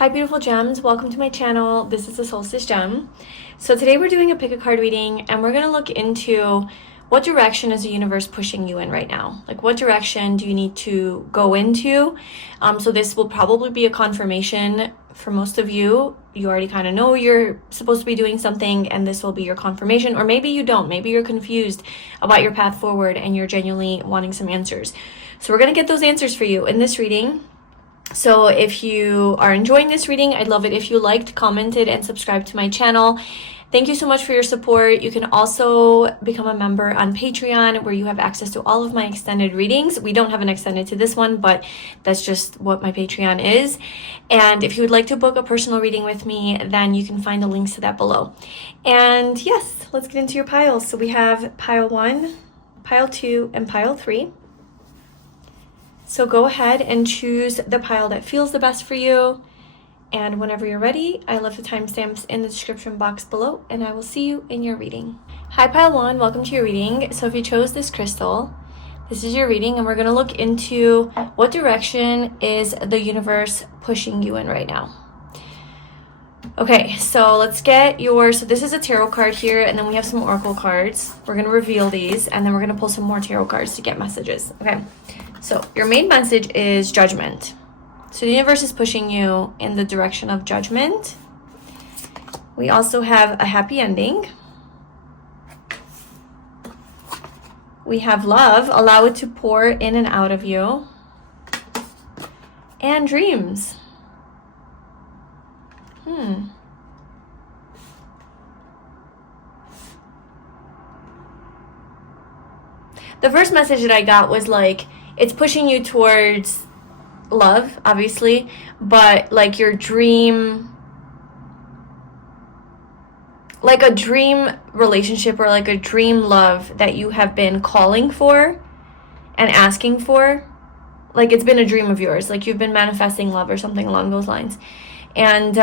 Hi beautiful gems, welcome to my channel. This is the Solstice Gem. So today we're doing a pick a card reading and we're going to look into what direction is the universe pushing you in right now? Like what direction do you need to go into? So this will probably be a confirmation for most of you. You already kind of know you're supposed to be doing something and this will be your confirmation, or maybe you don't. Maybe you're confused about your path forward and you're genuinely wanting some answers. So we're going to get those answers for you in this reading. So if you are enjoying this reading, I'd love it if you liked, commented, and subscribed to my channel. Thank you so much for your support. You can also become a member on Patreon where you have access to all of my extended readings. We don't have an extended to this one, but that's just what my Patreon is. And if you would like to book a personal reading with me, then you can find the links to that below. And yes, let's get into your piles. So we have pile 1, pile 2, and pile 3. So go ahead and choose the pile that feels the best for you. And whenever you're ready, I left the timestamps in the description box below, and I will see you in your reading. Hi pile 1, welcome to your reading. So if you chose this crystal, this is your reading, and we're going to look into what direction is the universe pushing you in right now. Okay, so let's get so this is a tarot card here, and then we have some oracle cards. We're going to reveal these, and then we're going to pull some more tarot cards to get messages. Okay, so your main message is judgment. So the universe is pushing you in the direction of judgment. We also have a happy ending. We have love, allow it to pour in and out of you. And dreams. The first message that I got was like, it's pushing you towards love, obviously, but like your dream, like a dream relationship or like a dream love that you have been calling for and asking for. Like it's been a dream of yours, like you've been manifesting love or something along those lines. And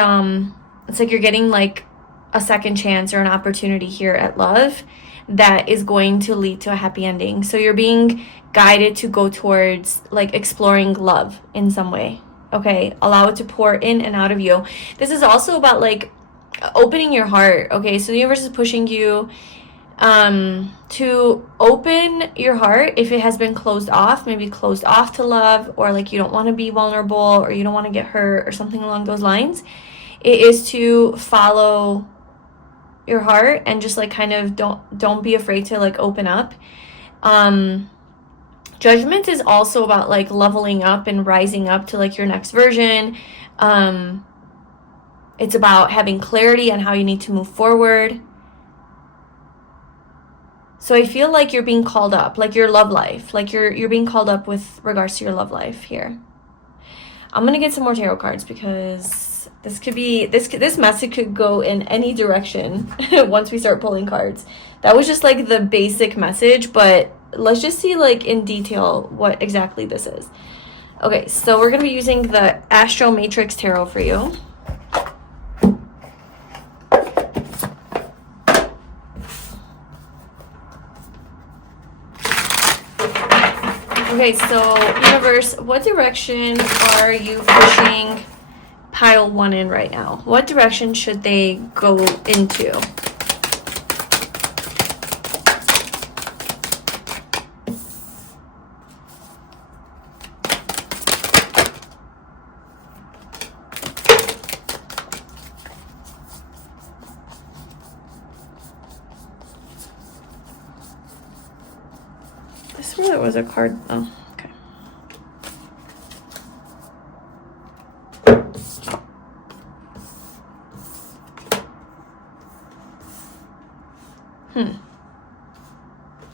it's like you're getting like a second chance or an opportunity here at love that is going to lead to a happy ending. So you're being guided to go towards like exploring love in some way. Okay, allow it to pour in and out of you. This is also about like opening your heart. Okay, so the universe is pushing you to open your heart if it has been closed off, maybe closed off to love, or like you don't want to be vulnerable or you don't want to get hurt or something along those lines. It is to follow your heart and just like kind of don't be afraid to like open up. Judgment is also about like leveling up and rising up to like your next version. It's about having clarity on how you need to move forward. So I feel like you're being called up, like your love life, like you're being called up with regards to your love life here. I'm gonna get some more tarot cards because this message could go in any direction once we start pulling cards. That was just like the basic message, but let's just see like in detail what exactly this is. Okay, so we're gonna be using the Astro Matrix Tarot for you. Okay, so universe, what direction are you pushing pile 1 in right now? What direction should they go into? I swear there was a card. Oh, okay.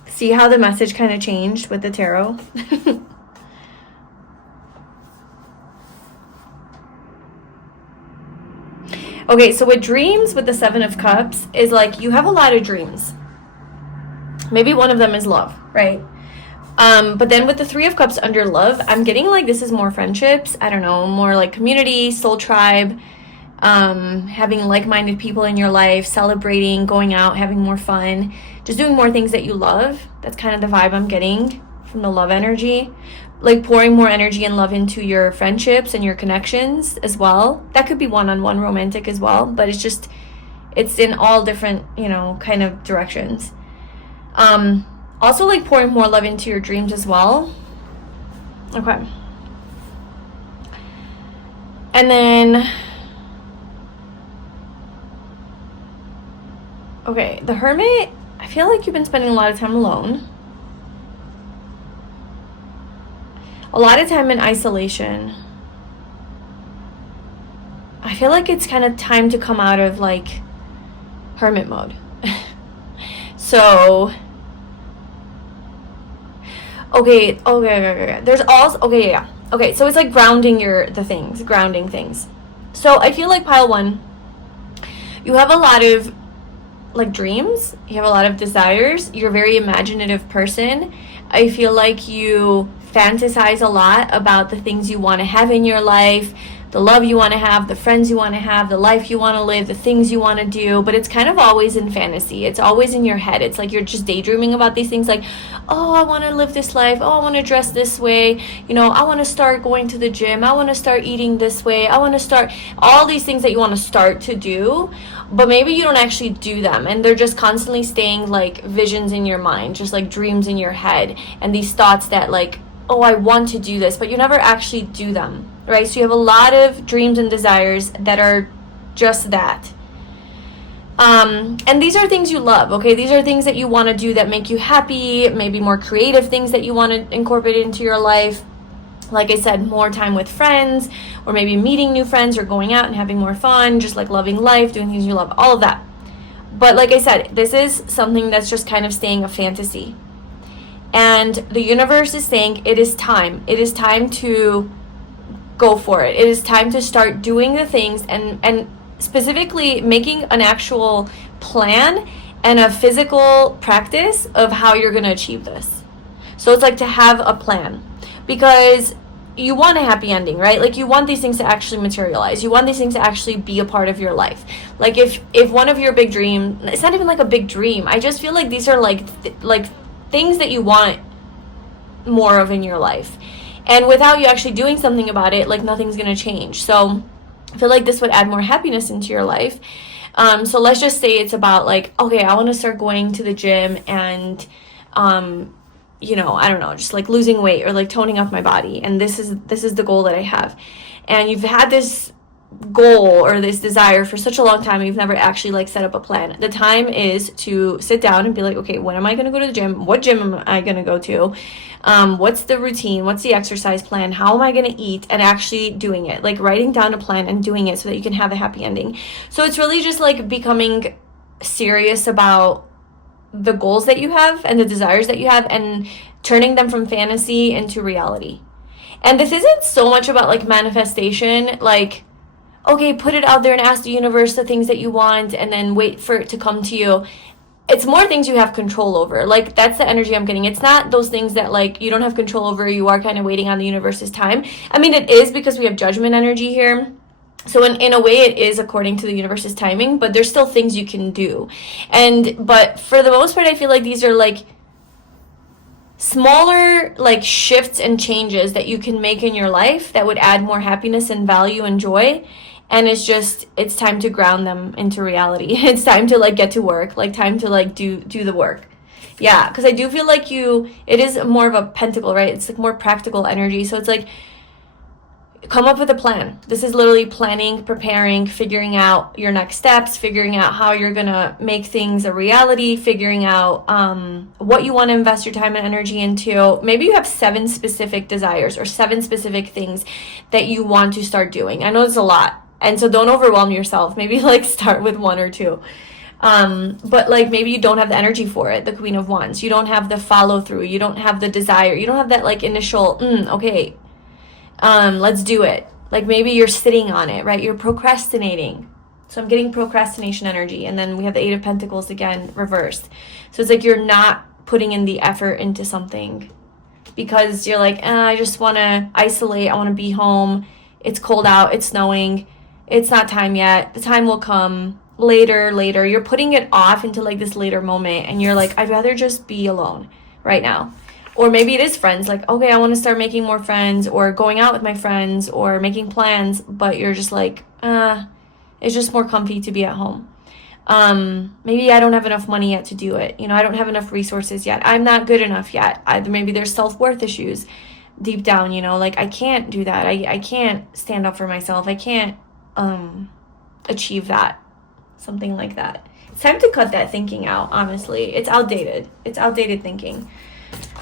See how the message kind of changed with the tarot? Okay, so with dreams, with the 7 of Cups, is like you have a lot of dreams. Maybe one of them is love, right? But then with the 3 of Cups under love, I'm getting like this is more friendships. I don't know, more like community, soul tribe, having like-minded people in your life, celebrating, going out, having more fun, just doing more things that you love. That's kind of the vibe I'm getting from the love energy. like pouring more energy and love into your friendships and your connections as well. That could be one-on-one romantic as well, but it's in all different, kind of directions. Also, like pouring more love into your dreams as well. Okay. And then, okay, the Hermit, I feel like you've been spending a lot of time alone. A lot of time in isolation. I feel like it's kind of time to come out of like hermit mode. So, okay. There's also, okay, yeah. Okay, so it's like grounding things. So I feel like pile 1, you have a lot of like dreams, you have a lot of desires, you're a very imaginative person. I feel like you fantasize a lot about the things you want to have in your life, the love you want to have, the friends you want to have, the life you want to live, the things you want to do, but it's kind of always in fantasy. It's always in your head. It's like you're just daydreaming about these things like, oh, I want to live this life. Oh, I want to dress this way. I want to start going to the gym. I want to start eating this way. I want to start all these things that you want to start to do, but maybe you don't actually do them, and they're just constantly staying like visions in your mind, just like dreams in your head, and these thoughts that like, oh, I want to do this, but you never actually do them, right? So you have a lot of dreams and desires that are just that. And these are things you love, okay? These are things that you want to do that make you happy, maybe more creative things that you want to incorporate into your life. Like I said, more time with friends, or maybe meeting new friends, or going out and having more fun, just like loving life, doing things you love, all of that. But like I said, this is something that's just kind of staying a fantasy. And the universe is saying it is time. It is time to go for it. It is time to start doing the things and specifically making an actual plan and a physical practice of how you're going to achieve this. So it's like to have a plan, because you want a happy ending, right? Like you want these things to actually materialize. You want these things to actually be a part of your life. Like if one of your big dreams, it's not even like a big dream. I just feel like these are like things that you want more of in your life. And without you actually doing something about it, like nothing's going to change. So I feel like this would add more happiness into your life. So let's just say it's about like, okay, I want to start going to the gym and, I don't know, just like losing weight or like toning up my body. And this is the goal that I have. And you've had this goal or this desire for such a long time, and you've never actually like set up a plan. The time is to sit down and be like, okay, when am I going to go to the gym? What gym am I going to go to? What's the routine? What's the exercise plan? How am I going to eat? And actually doing it, like writing down a plan and doing it so that you can have a happy ending. So it's really just like becoming serious about the goals that you have and the desires that you have, and turning them from fantasy into reality. And this isn't so much about like manifestation, like, okay, put it out there and ask the universe the things that you want and then wait for it to come to you. It's more things you have control over. Like, that's the energy I'm getting. It's not those things that, like, you don't have control over. You are kind of waiting on the universe's time. I mean, it is, because we have judgment energy here. So in a way, it is according to the universe's timing, but there's still things you can do. But for the most part, I feel like these are, like, smaller, like, shifts and changes that you can make in your life that would add more happiness and value and joy. And it's time to ground them into reality. It's time to, like, get to work. Like, time to, like, do the work. Yeah, because I do feel like it is more of a pentacle, right? It's, like, more practical energy. So it's, like, come up with a plan. This is literally planning, preparing, figuring out your next steps, figuring out how you're going to make things a reality, figuring out what you want to invest your time and energy into. Maybe you have 7 specific desires or 7 specific things that you want to start doing. I know it's a lot. And so don't overwhelm yourself. Maybe like start with 1 or 2. But like maybe you don't have the energy for it, the Queen of Wands. You don't have the follow through. You don't have the desire. You don't have that like initial, okay, let's do it. Like maybe you're sitting on it, right? You're procrastinating. So I'm getting procrastination energy. And then we have the 8 of Pentacles again, reversed. So it's like you're not putting in the effort into something because you're like, I just want to isolate. I want to be home. It's cold out. It's snowing. It's not time yet. The time will come later. You're putting it off into like this later moment. And you're like, I'd rather just be alone right now. Or maybe it is friends, like, okay, I want to start making more friends, or going out with my friends, or making plans, but you're just like, it's just more comfy to be at home. Maybe I don't have enough money yet to do it. I don't have enough resources yet. I'm not good enough yet. Maybe there's self-worth issues deep down, like I can't do that. I can't stand up for myself. I can't achieve that. Something like that. It's time to cut that thinking out, honestly. It's outdated. It's outdated thinking.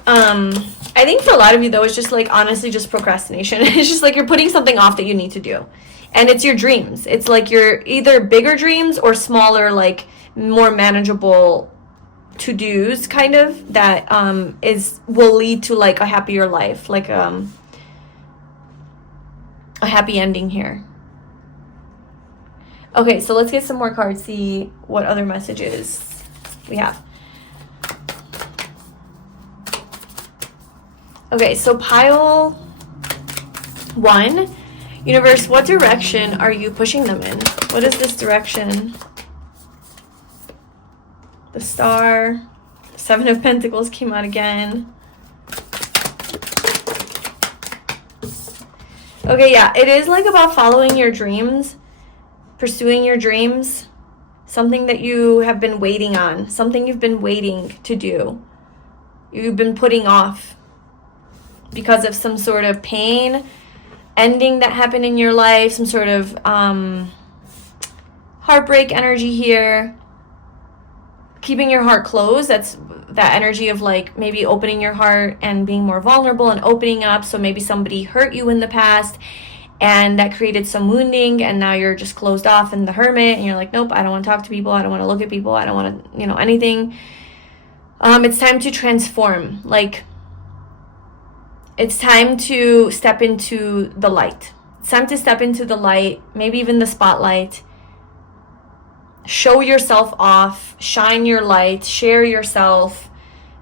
I think for a lot of you, though, it's just like, honestly, just procrastination. It's just like you're putting something off that you need to do. And it's your dreams. It's like your either bigger dreams or smaller, like more manageable to-dos kind of that will lead to like a happier life, like a happy ending here. Okay, so let's get some more cards, see what other messages we have. Okay, so pile 1. Universe, what direction are you pushing them in? What is this direction? The Star. 7 of Pentacles came out again. Okay, yeah, it is like about following your dreams, pursuing your dreams, something that you have been waiting on, something you've been waiting to do, you've been putting off because of some sort of pain, ending that happened in your life, some sort of heartbreak energy here, keeping your heart closed. That's that energy of like maybe opening your heart and being more vulnerable and opening up. So maybe somebody hurt you in the past and that created some wounding, and now you're just closed off in the hermit and you're like, nope, I don't want to talk to people, I don't want to look at people, I don't want to, anything. It's time to transform. Like, it's time to step into the light. It's time to step into the light, maybe even the spotlight. Show yourself off, shine your light, share yourself,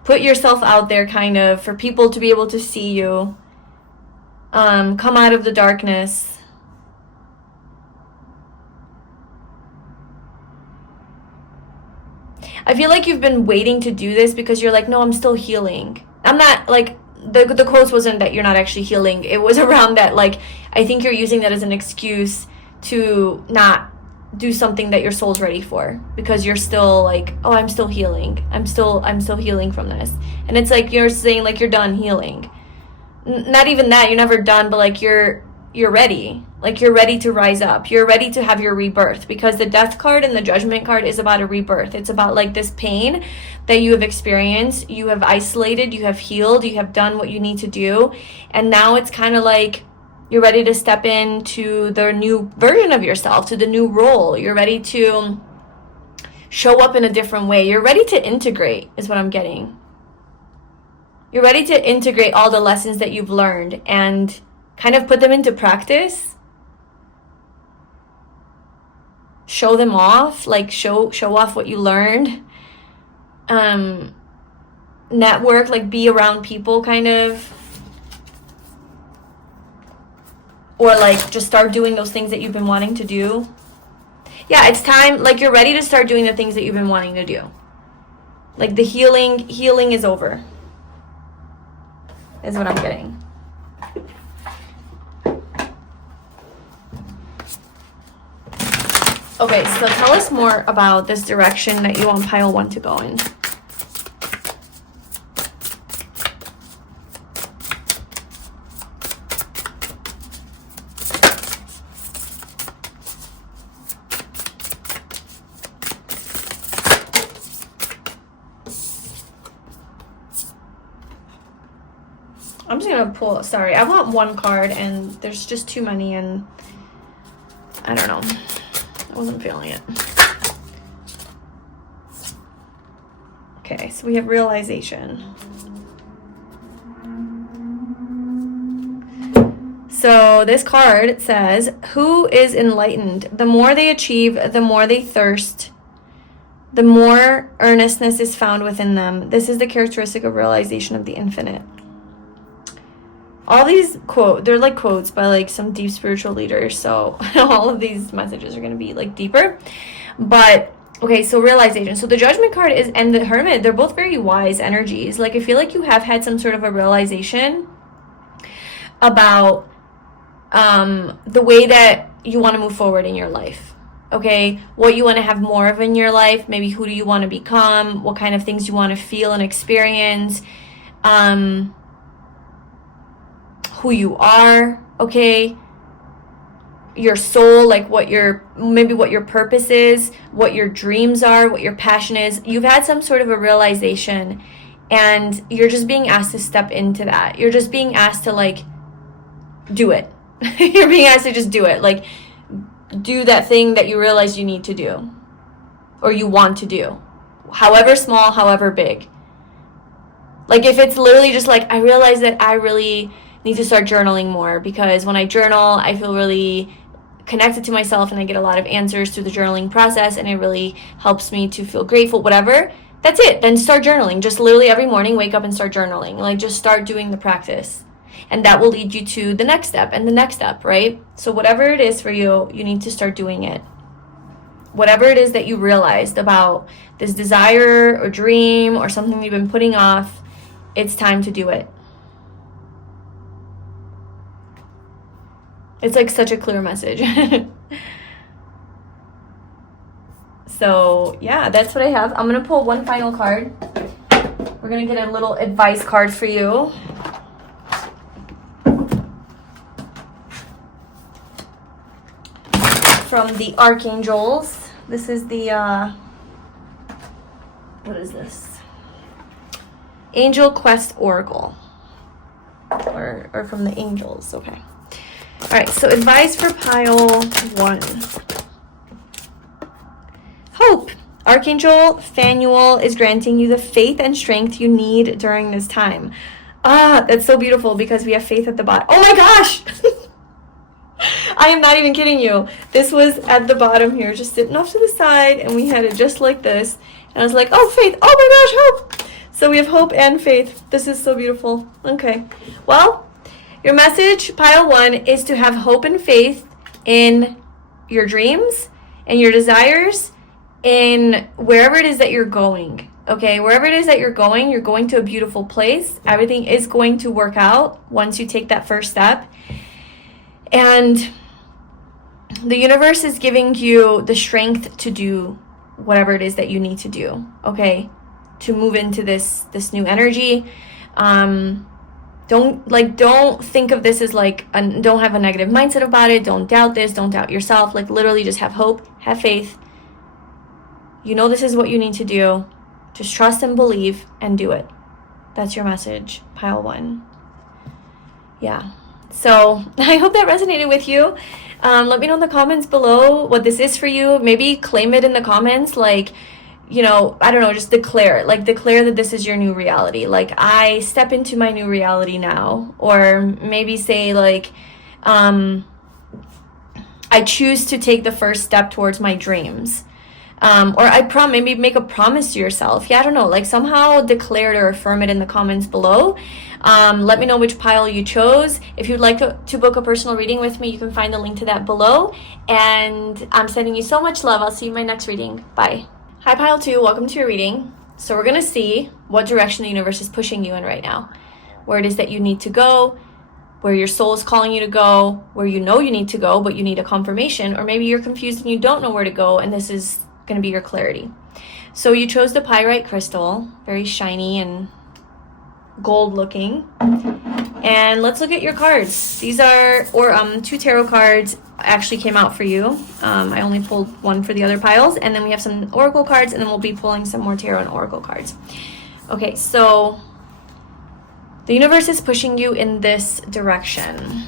put yourself out there kind of for people to be able to see you. Come out of the darkness. I feel like you've been waiting to do this because you're like, no, I'm still healing. I'm not like, the quotes wasn't that you're not actually healing. It was around that, like, I think you're using that as an excuse to not do something that your soul's ready for, because you're still like, oh, I'm still healing. I'm still healing from this. And it's like you're saying like you're done healing. Not even that, you're never done, but like you're ready. Like you're ready to rise up. You're ready to have your rebirth, because the Death card and the Judgment card is about a rebirth. It's about like this pain that you have experienced, you have isolated, you have healed, you have done what you need to do, and now it's kind of like you're ready to step into the new version of yourself, to the new role. You're ready to show up in a different way. You're ready to integrate, is what I'm getting. You're ready to integrate all the lessons that you've learned and kind of put them into practice. Show them off, like show off what you learned. Network, like be around people kind of. Or like just start doing those things that you've been wanting to do. Yeah, it's time, like you're ready to start doing the things that you've been wanting to do. Like the healing is over, is what I'm getting. Okay, so tell us more about this direction that you want pile 1 to go in. I'm just gonna pull, sorry, I want one card and there's just too many and I don't know. I wasn't feeling it. Okay, so we have realization. So this card says, who is enlightened? The more they achieve, the more they thirst, the more earnestness is found within them. This is the characteristic of realization of the infinite. All these they're like quotes by like some deep spiritual leaders, so all of these messages are going to be like deeper. But Okay, so realization. So the Judgment card is, and the Hermit, they're both very wise energies. Like, I feel like you have had some sort of a realization about the way that you want to move forward in your life. Okay, what you want to have more of in your life. Maybe who do you want to become? What kind of things you want to feel and experience. Who you are. Okay, your soul, like what your purpose is, what your dreams are, what your passion is. You've had some sort of a realization, and you're just being asked to step into that. You're just being asked to, like, do it. You're being asked to just do it. Like, do that thing that you realize you need to do, or you want to do, however small, however big. Like, if it's literally just like, I realize that I really need to start journaling more, because when I journal, I feel really connected to myself, and I get a lot of answers through the journaling process, and it really helps me to feel grateful, whatever. That's it. Then start journaling. Just literally every morning, wake up and start journaling. Like, just start doing the practice. And that will lead you to the next step and the next step, right? So whatever it is for you, you need to start doing it. Whatever it is that you realized about this desire or dream or something you've been putting off, it's time to do it. It's like such a clear message. So yeah, that's what I have. I'm going to pull one final card. We're going to get a little advice card for you. From the Archangels. This is the, what is this? Angel Quest Oracle. Or from the Angels, okay. All right, so advice for pile 1. Hope. Archangel Phanuel is granting you the faith and strength you need during this time. Ah, that's so beautiful, because we have faith at the bottom. Oh my gosh! I am not even kidding you. This was at the bottom here, just sitting off to the side, and we had it just like this. And I was like, oh, faith. Oh my gosh, hope. So we have hope and faith. This is so beautiful. Okay. Well, your message, pile 1, is to have hope and faith in your dreams and your desires, in wherever it is that you're going. Okay, wherever it is that you're going to a beautiful place. Everything is going to work out once you take that first step. And the universe is giving you the strength to do whatever it is that you need to do, okay? To move into this new energy. Don't think of this as like, don't have a negative mindset about it. Don't doubt this. Don't doubt yourself. Like, literally just have hope, have faith. You know this is what you need to do. Just trust and believe and do it. That's your message, pile 1. Yeah. So I hope that resonated with you. Let me know in the comments below what this is for you. Maybe claim it in the comments. Like, you know, I don't know, just declare that this is your new reality. Like, I step into my new reality now. Or maybe say, like, I choose to take the first step towards my dreams. Or maybe make a promise to yourself. Yeah, I don't know, like somehow declare it or affirm it in the comments below. Let me know which pile you chose. If you'd like to book a personal reading with me, you can find the link to that below. And I'm sending you so much love. I'll see you in my next reading. Bye. Hi, pile 2. Welcome to your reading. So we're going to see what direction the universe is pushing you in right now. Where it is that you need to go, where your soul is calling you to go, where you know you need to go, but you need a confirmation. Or maybe you're confused and you don't know where to go, and this is going to be your clarity. So you chose the pyrite crystal, very shiny and gold looking. And let's look at your cards. These are 2 tarot cards actually came out for you. I only pulled one for the other piles, and then we have some oracle cards, and then we'll be pulling some more tarot and oracle cards. Okay, so the universe is pushing you in this direction.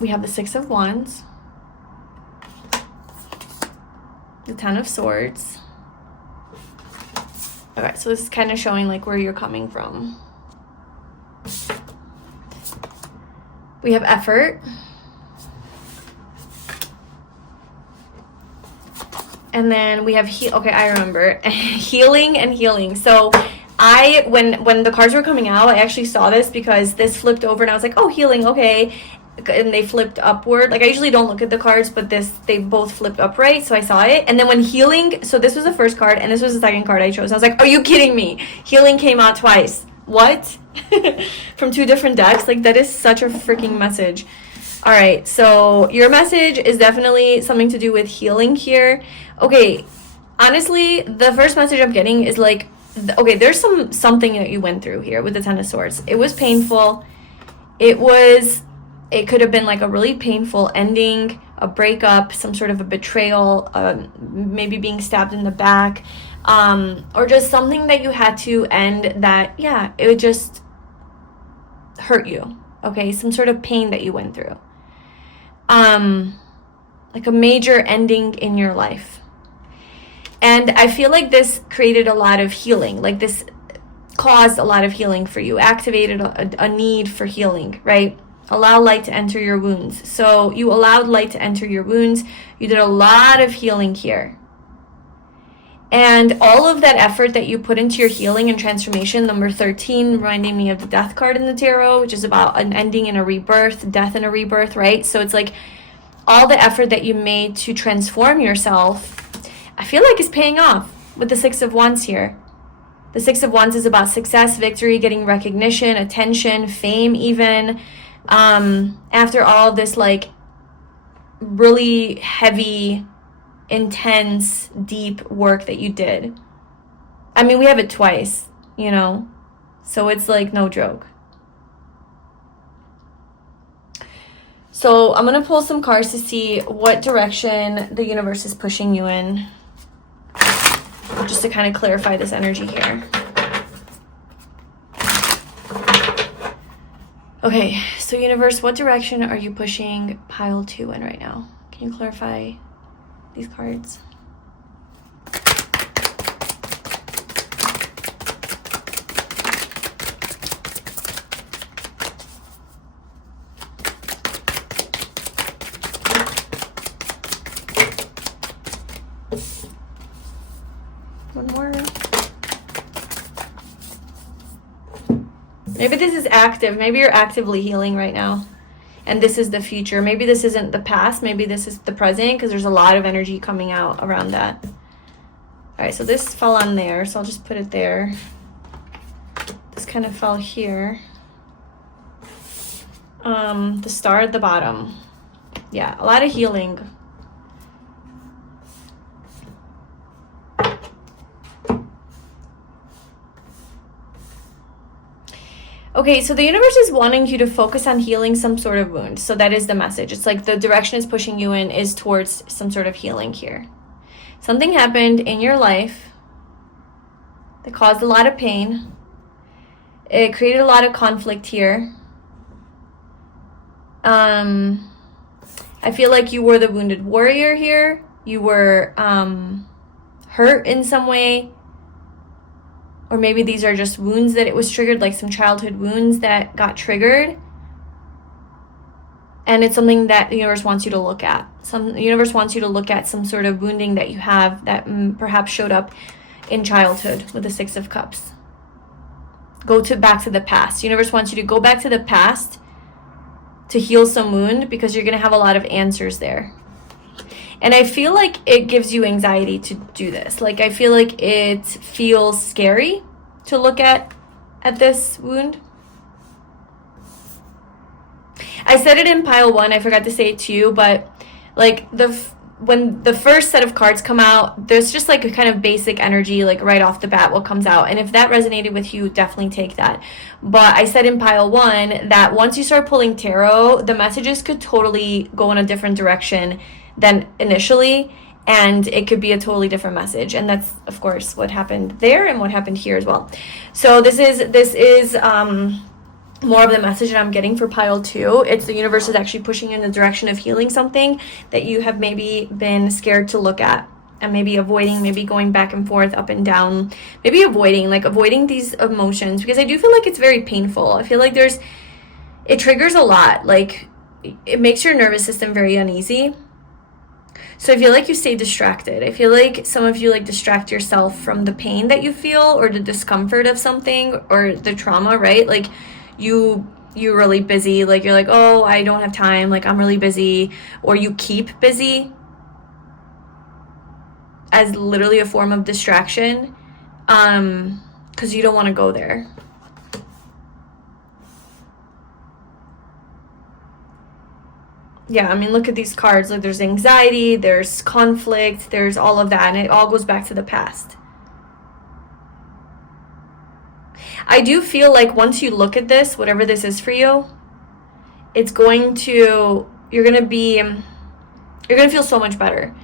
We have the 6 of Wands, the 10 of Swords. Okay, so this is kind of showing like where you're coming from. We have effort. And then we have okay, I remember. Healing and healing. So when the cards were coming out, I actually saw this because this flipped over and I was like, oh, healing, okay. and they flipped upward. Like, I usually don't look at the cards, but they both flipped upright, so I saw it. And then when healing, so this was the first card, and this was the second card I chose. I was like, are you kidding me? Healing came out twice. What? From 2 different decks? Like, that is such a freaking message. All right, so your message is definitely something to do with healing here. Okay, honestly, the first message I'm getting is like, okay, there's something that you went through here with the Ten of Swords. It was painful. It could have been like a really painful ending, a breakup, some sort of a betrayal, maybe being stabbed in the back, or just something that you had to end that, yeah, it would just hurt you. Okay, some sort of pain that you went through. Like a major ending in your life. And I feel like this created a lot of healing. Like, this caused a lot of healing for you, activated a need for healing, right? Allow light to enter your wounds. So you allowed light to enter your wounds. You did a lot of healing here. And all of that effort that you put into your healing and transformation, number 13, reminding me of the Death card in the tarot, which is about an ending and a rebirth, death and a rebirth, right? So it's like all the effort that you made to transform yourself, I feel like is paying off with the Six of Wands here. The Six of Wands is about success, victory, getting recognition, attention, fame even. After all this, like, really heavy, intense, deep work that you did. I mean, we have it twice, you know, so it's like no joke. So I'm going to pull some cards to see what direction the universe is pushing you in, just to kind of clarify this energy here. Okay, so universe, what direction are you pushing pile 2 in right now? Can you clarify these cards? One more. Maybe this is active. Maybe you're actively healing right now. And this is the future. Maybe this isn't the past. Maybe this is the present, because there's a lot of energy coming out around that. All right, so this fell on there, so I'll just put it there. This kind of fell here. The star at the bottom. Yeah, a lot of healing. Okay, so the universe is wanting you to focus on healing some sort of wound. So that is the message. It's like the direction it's pushing you in is towards some sort of healing here. Something happened in your life that caused a lot of pain. It created a lot of conflict here. I feel like you were the wounded warrior here. You were hurt in some way. Or maybe these are just wounds that it was triggered, like some childhood wounds that got triggered. And it's something that the universe wants you to look at. The universe wants you to look at some sort of wounding that you have that perhaps showed up in childhood with the Six of Cups. Back to the past. The universe wants you to go back to the past to heal some wound, because you're going to have a lot of answers there. And I feel like it gives you anxiety to do this. Like, I feel like it feels scary to look at this wound. I said it in pile 1. I forgot to say it to you, but like when the first set of cards come out, there's just like a kind of basic energy, like right off the bat, what comes out. And if that resonated with you, definitely take that. But I said in pile 1 that once you start pulling tarot, the messages could totally go in a different direction than initially, and it could be a totally different message. And that's, of course, what happened there and what happened here as well. So this is more of the message that I'm getting for pile 2. It's the universe is actually pushing in the direction of healing something that you have maybe been scared to look at, and maybe avoiding, maybe going back and forth, up and down, maybe avoiding these emotions, because I do feel like it's very painful. I feel like it triggers a lot. Like, it makes your nervous system very uneasy. So I feel like you stay distracted. I feel like some of you like distract yourself from the pain that you feel, or the discomfort of something, or the trauma, right? Like, you you're really busy, like you're like, oh, I don't have time, like I'm really busy, or you keep busy as literally a form of distraction, because you don't want to go there. Yeah, I mean, look at these cards. Like, there's anxiety, there's conflict, there's all of that, and it all goes back to the past. I do feel like once you look at this, whatever this is for you, it's going to, you're going to feel so much better.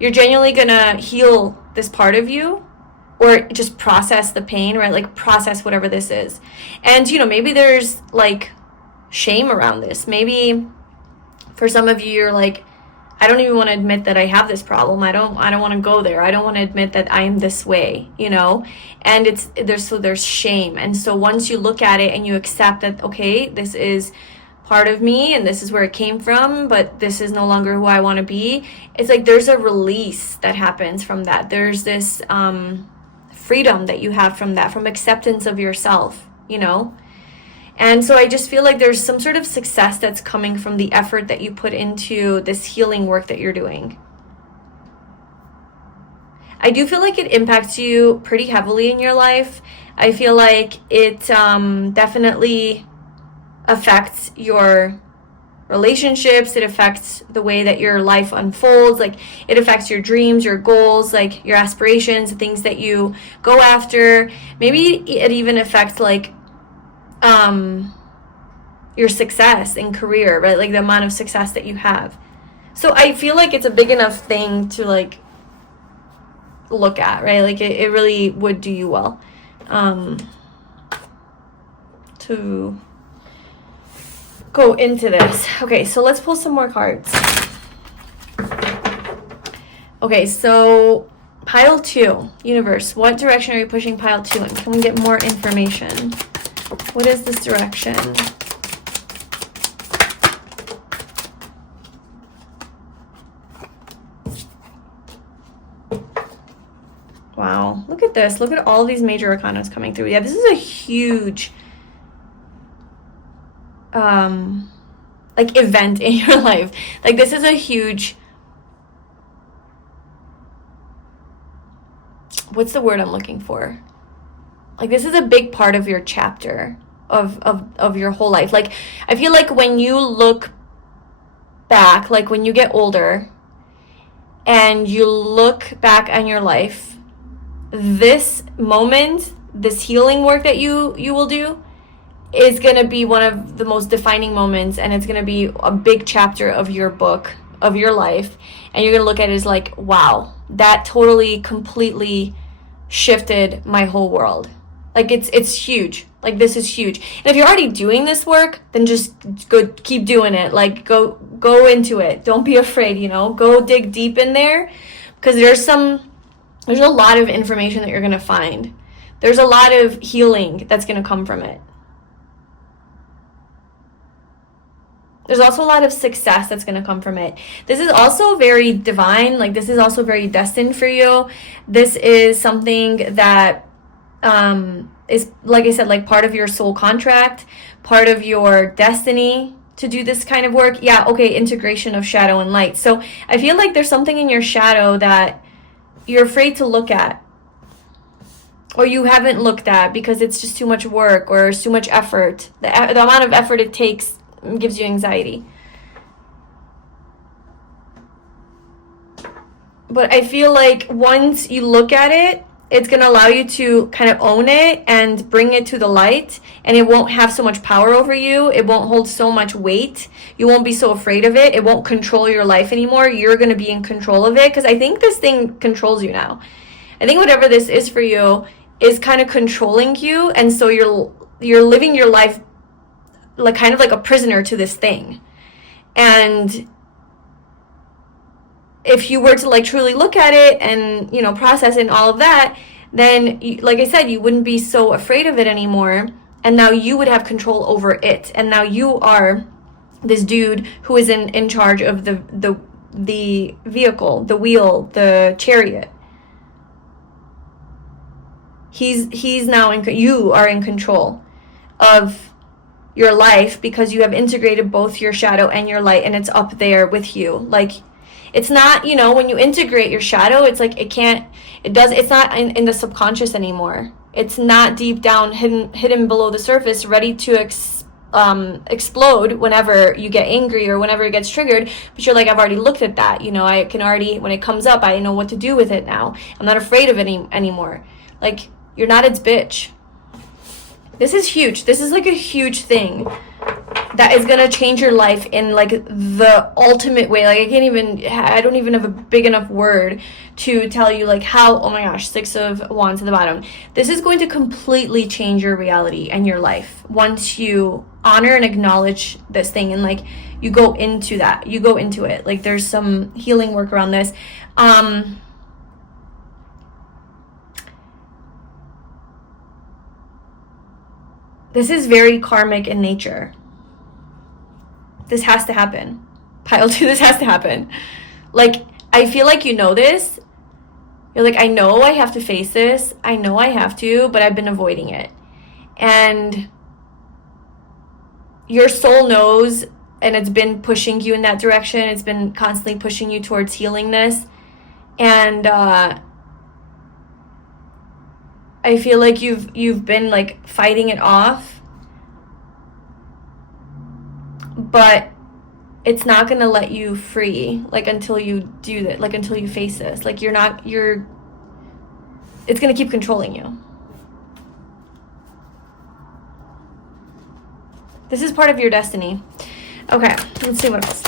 You're genuinely going to heal this part of you, or just process the pain, right? Like, process whatever this is. And, you know, maybe there's, like, shame around this. Maybe for some of you, you're like, I don't even want to admit that I have this problem. I don't want to go there. I don't want to admit that I am this way, you know? And there's shame. And so once you look at it and you accept that, okay, this is part of me and this is where it came from, but this is no longer who I want to be, it's like there's a release that happens from that. There's this freedom that you have from that, from acceptance of yourself, you know? And so I just feel like there's some sort of success that's coming from the effort that you put into this healing work that you're doing. I do feel like it impacts you pretty heavily in your life. I feel like it definitely affects your relationships. It affects the way that your life unfolds. Like, it affects your dreams, your goals, like your aspirations, the things that you go after. Maybe it even affects like your success in career, right? Like the amount of success that you have. So I feel like it's a big enough thing to like look at, right? Like it really would do you well to go into this. Okay, so let's pull some more cards. Okay, so pile 2, universe, what direction are you pushing pile 2 in? Can we get more information? What is this direction? Wow, look at this. Look at all these major arcanas coming through. Yeah, this is a huge like event in your life. Like, this is a huge, what's the word I'm looking for? Like, this is a big part of your chapter of your whole life. Like, I feel like when you look back, like when you get older and you look back on your life, this moment, this healing work that you will do is going to be one of the most defining moments, and it's going to be a big chapter of your book, of your life, and you're going to look at it as like, wow, that totally, completely shifted my whole world. Like, it's huge. Like, this is huge. And if you're already doing this work, then just go keep doing it. Like, go into it. Don't be afraid, you know. Go dig deep in there, because there's a lot of information that you're going to find. There's a lot of healing that's going to come from it. There's also a lot of success that's going to come from it. This is also very divine. Like, this is also very destined for you. This is something that is, like I said, like part of your soul contract, part of your destiny to do this kind of work. Yeah, okay, integration of shadow and light. So I feel like there's something in your shadow that you're afraid to look at, or you haven't looked at because it's just too much work or it's too much effort. The amount of effort it takes gives you anxiety. But I feel like once you look at it, it's going to allow you to kind of own it and bring it to the light, and it won't have so much power over you. It won't hold so much weight. You won't be so afraid of it. It won't control your life anymore. You're going to be in control of it, because I think this thing controls you now. I think whatever this is for you is kind of controlling you, and so you're living your life like kind of like a prisoner to this thing. And if you were to like truly look at it and, you know, process it and all of that, then like I said, you wouldn't be so afraid of it anymore, and now you would have control over it, and now you are this dude who is in charge of the vehicle, the wheel, the chariot. He's now you are in control of your life because you have integrated both your shadow and your light, and it's up there with you. Like, it's not, you know, when you integrate your shadow, it's like it's not in the subconscious anymore. It's not deep down, hidden below the surface, ready to explode whenever you get angry or whenever it gets triggered. But you're like, I've already looked at that. You know, I can already, when it comes up, I know what to do with it now. I'm not afraid of it anymore. Like, you're not its bitch. This is huge. This is like a huge thing that is gonna change your life in like the ultimate way. Like, I don't even have a big enough word to tell you like how, oh my gosh, 6 of Wands at the bottom. This is going to completely change your reality and your life once you honor and acknowledge this thing, and like you go into it. Like, there's some healing work around this. This is very karmic in nature. This has to happen. Pile 2, this has to happen. Like, I feel like you know this. You're like, I know I have to face this. I know I have to, but I've been avoiding it. And your soul knows, and it's been pushing you in that direction. It's been constantly pushing you towards healing this. And I feel like you've been like fighting it off, but it's not gonna let you free, like, until you do that, like until you face this. Like, it's gonna keep controlling you. This is part of your destiny. Okay, let's see what else.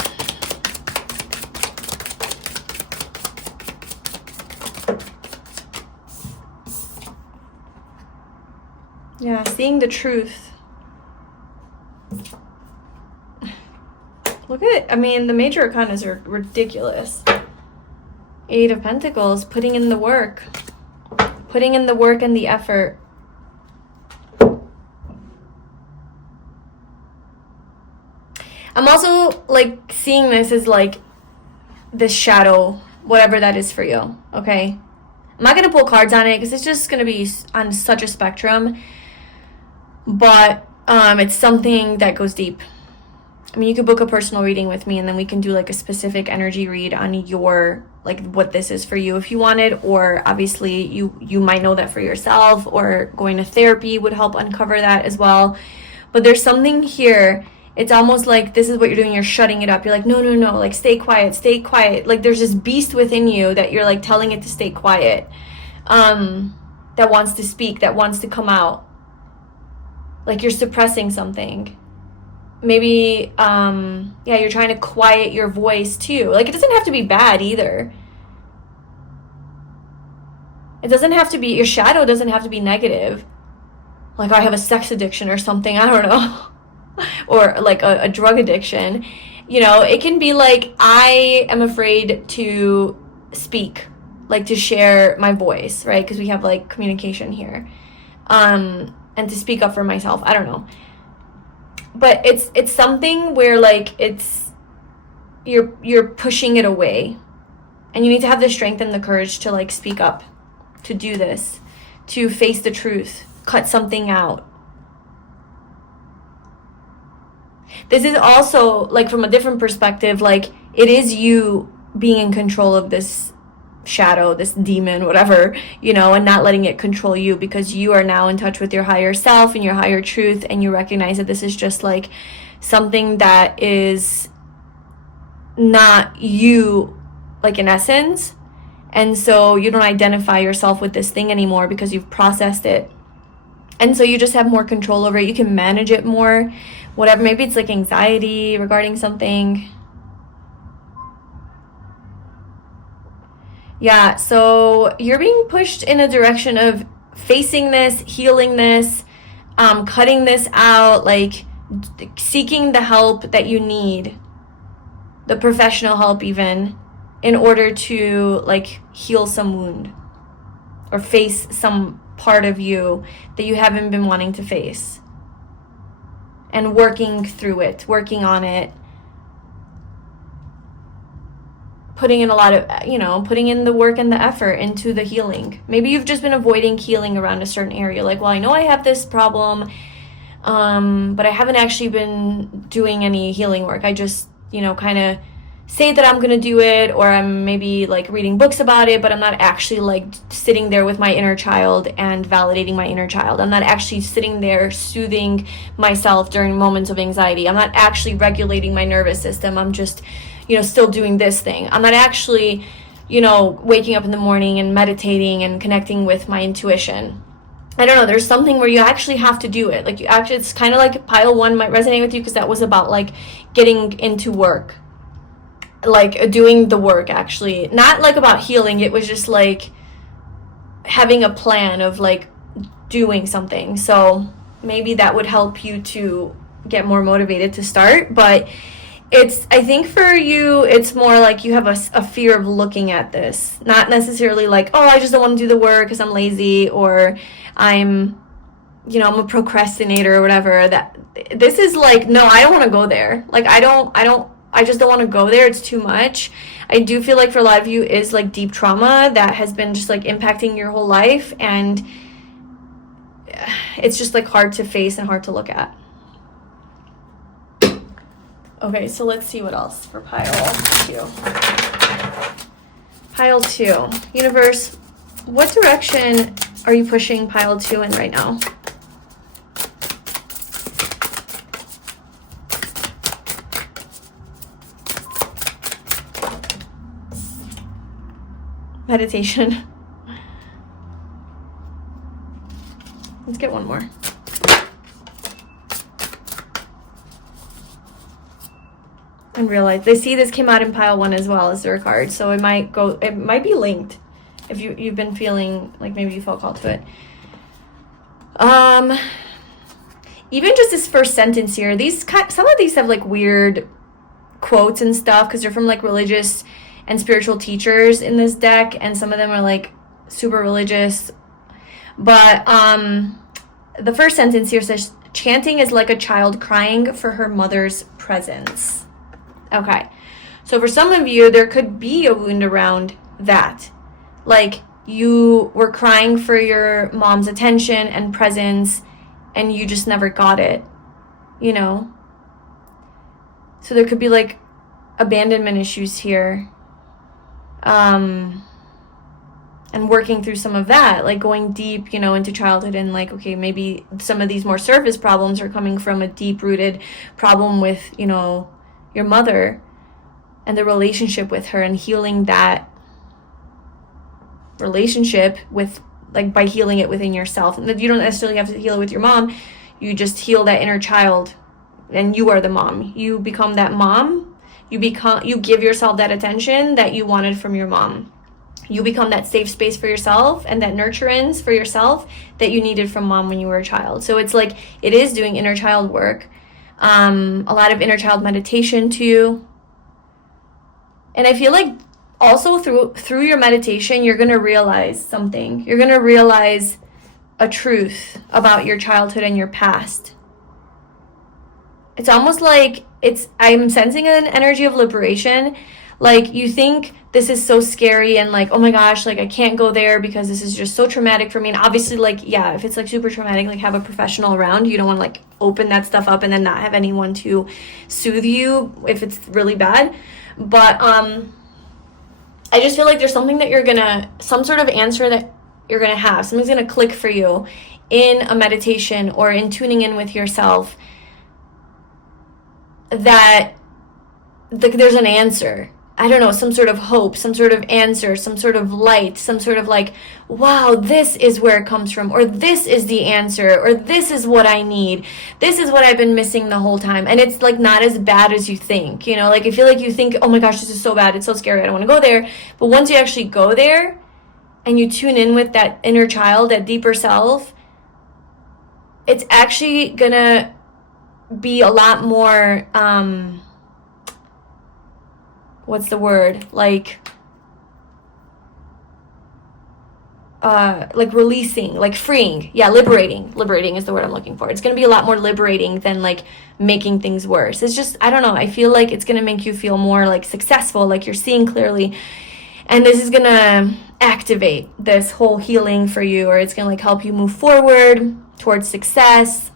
Yeah, seeing the truth. Look at it. I mean, the major arcanas are ridiculous. 8 of Pentacles, putting in the work. Putting in the work and the effort. I'm also, like, seeing this as, like, the shadow, whatever that is for you, okay? I'm not going to pull cards on it because it's just going to be on such a spectrum. But it's something that goes deep. I mean, you could book a personal reading with me, and then we can do like a specific energy read on your, like, what this is for you if you wanted. Or obviously you might know that for yourself, or going to therapy would help uncover that as well. But there's something here. It's almost like this is what you're doing. You're shutting it up. You're like, no, like, stay quiet, stay quiet. Like, there's this beast within you that you're like telling it to stay quiet, that wants to speak, that wants to come out. Like, you're suppressing something. Maybe, you're trying to quiet your voice too. Like, it doesn't have to be bad either. It doesn't have to be, your shadow doesn't have to be negative. Like, I have a sex addiction or something, I don't know. Or like a drug addiction. You know, it can be like, I am afraid to speak, like to share my voice, right? Because we have like communication here. And to speak up for myself. I don't know. But it's something where like you're pushing it away. And you need to have the strength and the courage to like speak up, to do this, to face the truth, cut something out. This is also like from a different perspective, like it is you being in control of this shadow, this demon, whatever, you know, and not letting it control you, because you are now in touch with your higher self and your higher truth, and you recognize that this is just like something that is not you, like in essence. And so you don't identify yourself with this thing anymore because you've processed it. And so you just have more control over it. You can manage it more, whatever. Maybe it's like anxiety regarding something. Yeah, so you're being pushed in a direction of facing this, healing this, cutting this out, like seeking the help that you need, the professional help even, in order to like heal some wound or face some part of you that you haven't been wanting to face, and working through it, working on it, putting in a lot of, putting in the work and the effort into the healing. Maybe you've just been avoiding healing around a certain area. Like, well, I know I have this problem. But I haven't actually been doing any healing work. I just, kind of say that I'm gonna do it, or I'm maybe like reading books about it, but I'm not actually like sitting there with my inner child and validating my inner child. I'm not actually sitting there soothing myself during moments of anxiety. I'm not actually regulating my nervous system. I'm just, still doing this thing. I'm not actually, waking up in the morning and meditating and connecting with my intuition. I don't know, there's something where you actually have to do it. Like, it's kind of like pile one might resonate with you, because that was about like getting into work, like doing the work, actually. Not like about healing. It was just like having a plan of like doing something. So maybe that would help you to get more motivated to start. But I think for you, it's more like you have a fear of looking at this. Not necessarily like, oh, I just don't want to do the work because I'm lazy, or I'm a procrastinator or whatever. That this is like, no, I don't want to go there. Like, I just don't want to go there. It's too much. I do feel like for a lot of you is like deep trauma that has been just like impacting your whole life, and it's just like hard to face and hard to look at. Okay, so let's see what else for pile 2. Pile 2. Universe, what direction are you pushing pile 2 in right now? Meditation. Let's get one more. And realize they see this came out in pile 1 as well as their card, so it might be linked if you've been feeling like maybe you felt called to it. Even just this first sentence here, some of these have like weird quotes and stuff because they're from like religious and spiritual teachers in this deck, and some of them are like super religious. But the first sentence here says, chanting is like a child crying for her mother's presence. Okay, so for some of you, there could be a wound around that. Like, you were crying for your mom's attention and presence, and you just never got it, So there could be, like, abandonment issues here. And working through some of that, like going deep, into childhood, and like, okay, maybe some of these more surface problems are coming from a deep-rooted problem with, your mother and the relationship with her, and healing that relationship with, like, by healing it within yourself. And you don't necessarily have to heal it with your mom. You just heal that inner child, and you are the mom. You become that mom. You give yourself that attention that you wanted from your mom. You become that safe space for yourself and that nurturance for yourself that you needed from mom when you were a child. So it's like, it is doing inner child work. A lot of inner child meditation too. And I feel like also through your meditation, you're going to realize something. You're going to realize a truth about your childhood and your past. It's almost like I'm sensing an energy of liberation. Like, you think this is so scary and like, oh my gosh, like I can't go there because this is just so traumatic for me. And obviously, like, yeah, if it's like super traumatic, like have a professional around. You don't want to like open that stuff up and then not have anyone to soothe you if it's really bad. But I just feel like there's something that some sort of answer that you're gonna have. Something's gonna click for you in a meditation or in tuning in with yourself, that there's an answer. I don't know, some sort of hope, some sort of answer, some sort of light, some sort of like, wow, this is where it comes from, or this is the answer, or this is what I need. This is what I've been missing the whole time. And it's like not as bad as you think, like I feel like you think, oh my gosh, this is so bad, it's so scary, I don't want to go there. But once you actually go there and you tune in with that inner child, that deeper self, it's actually gonna be a lot more, what's the word? Like releasing, like freeing. Yeah, liberating. Liberating is the word I'm looking for. It's going to be a lot more liberating than like making things worse. It's just, I don't know. I feel like it's going to make you feel more like successful, like you're seeing clearly. And this is going to activate this whole healing for you, or it's going to like help you move forward towards success.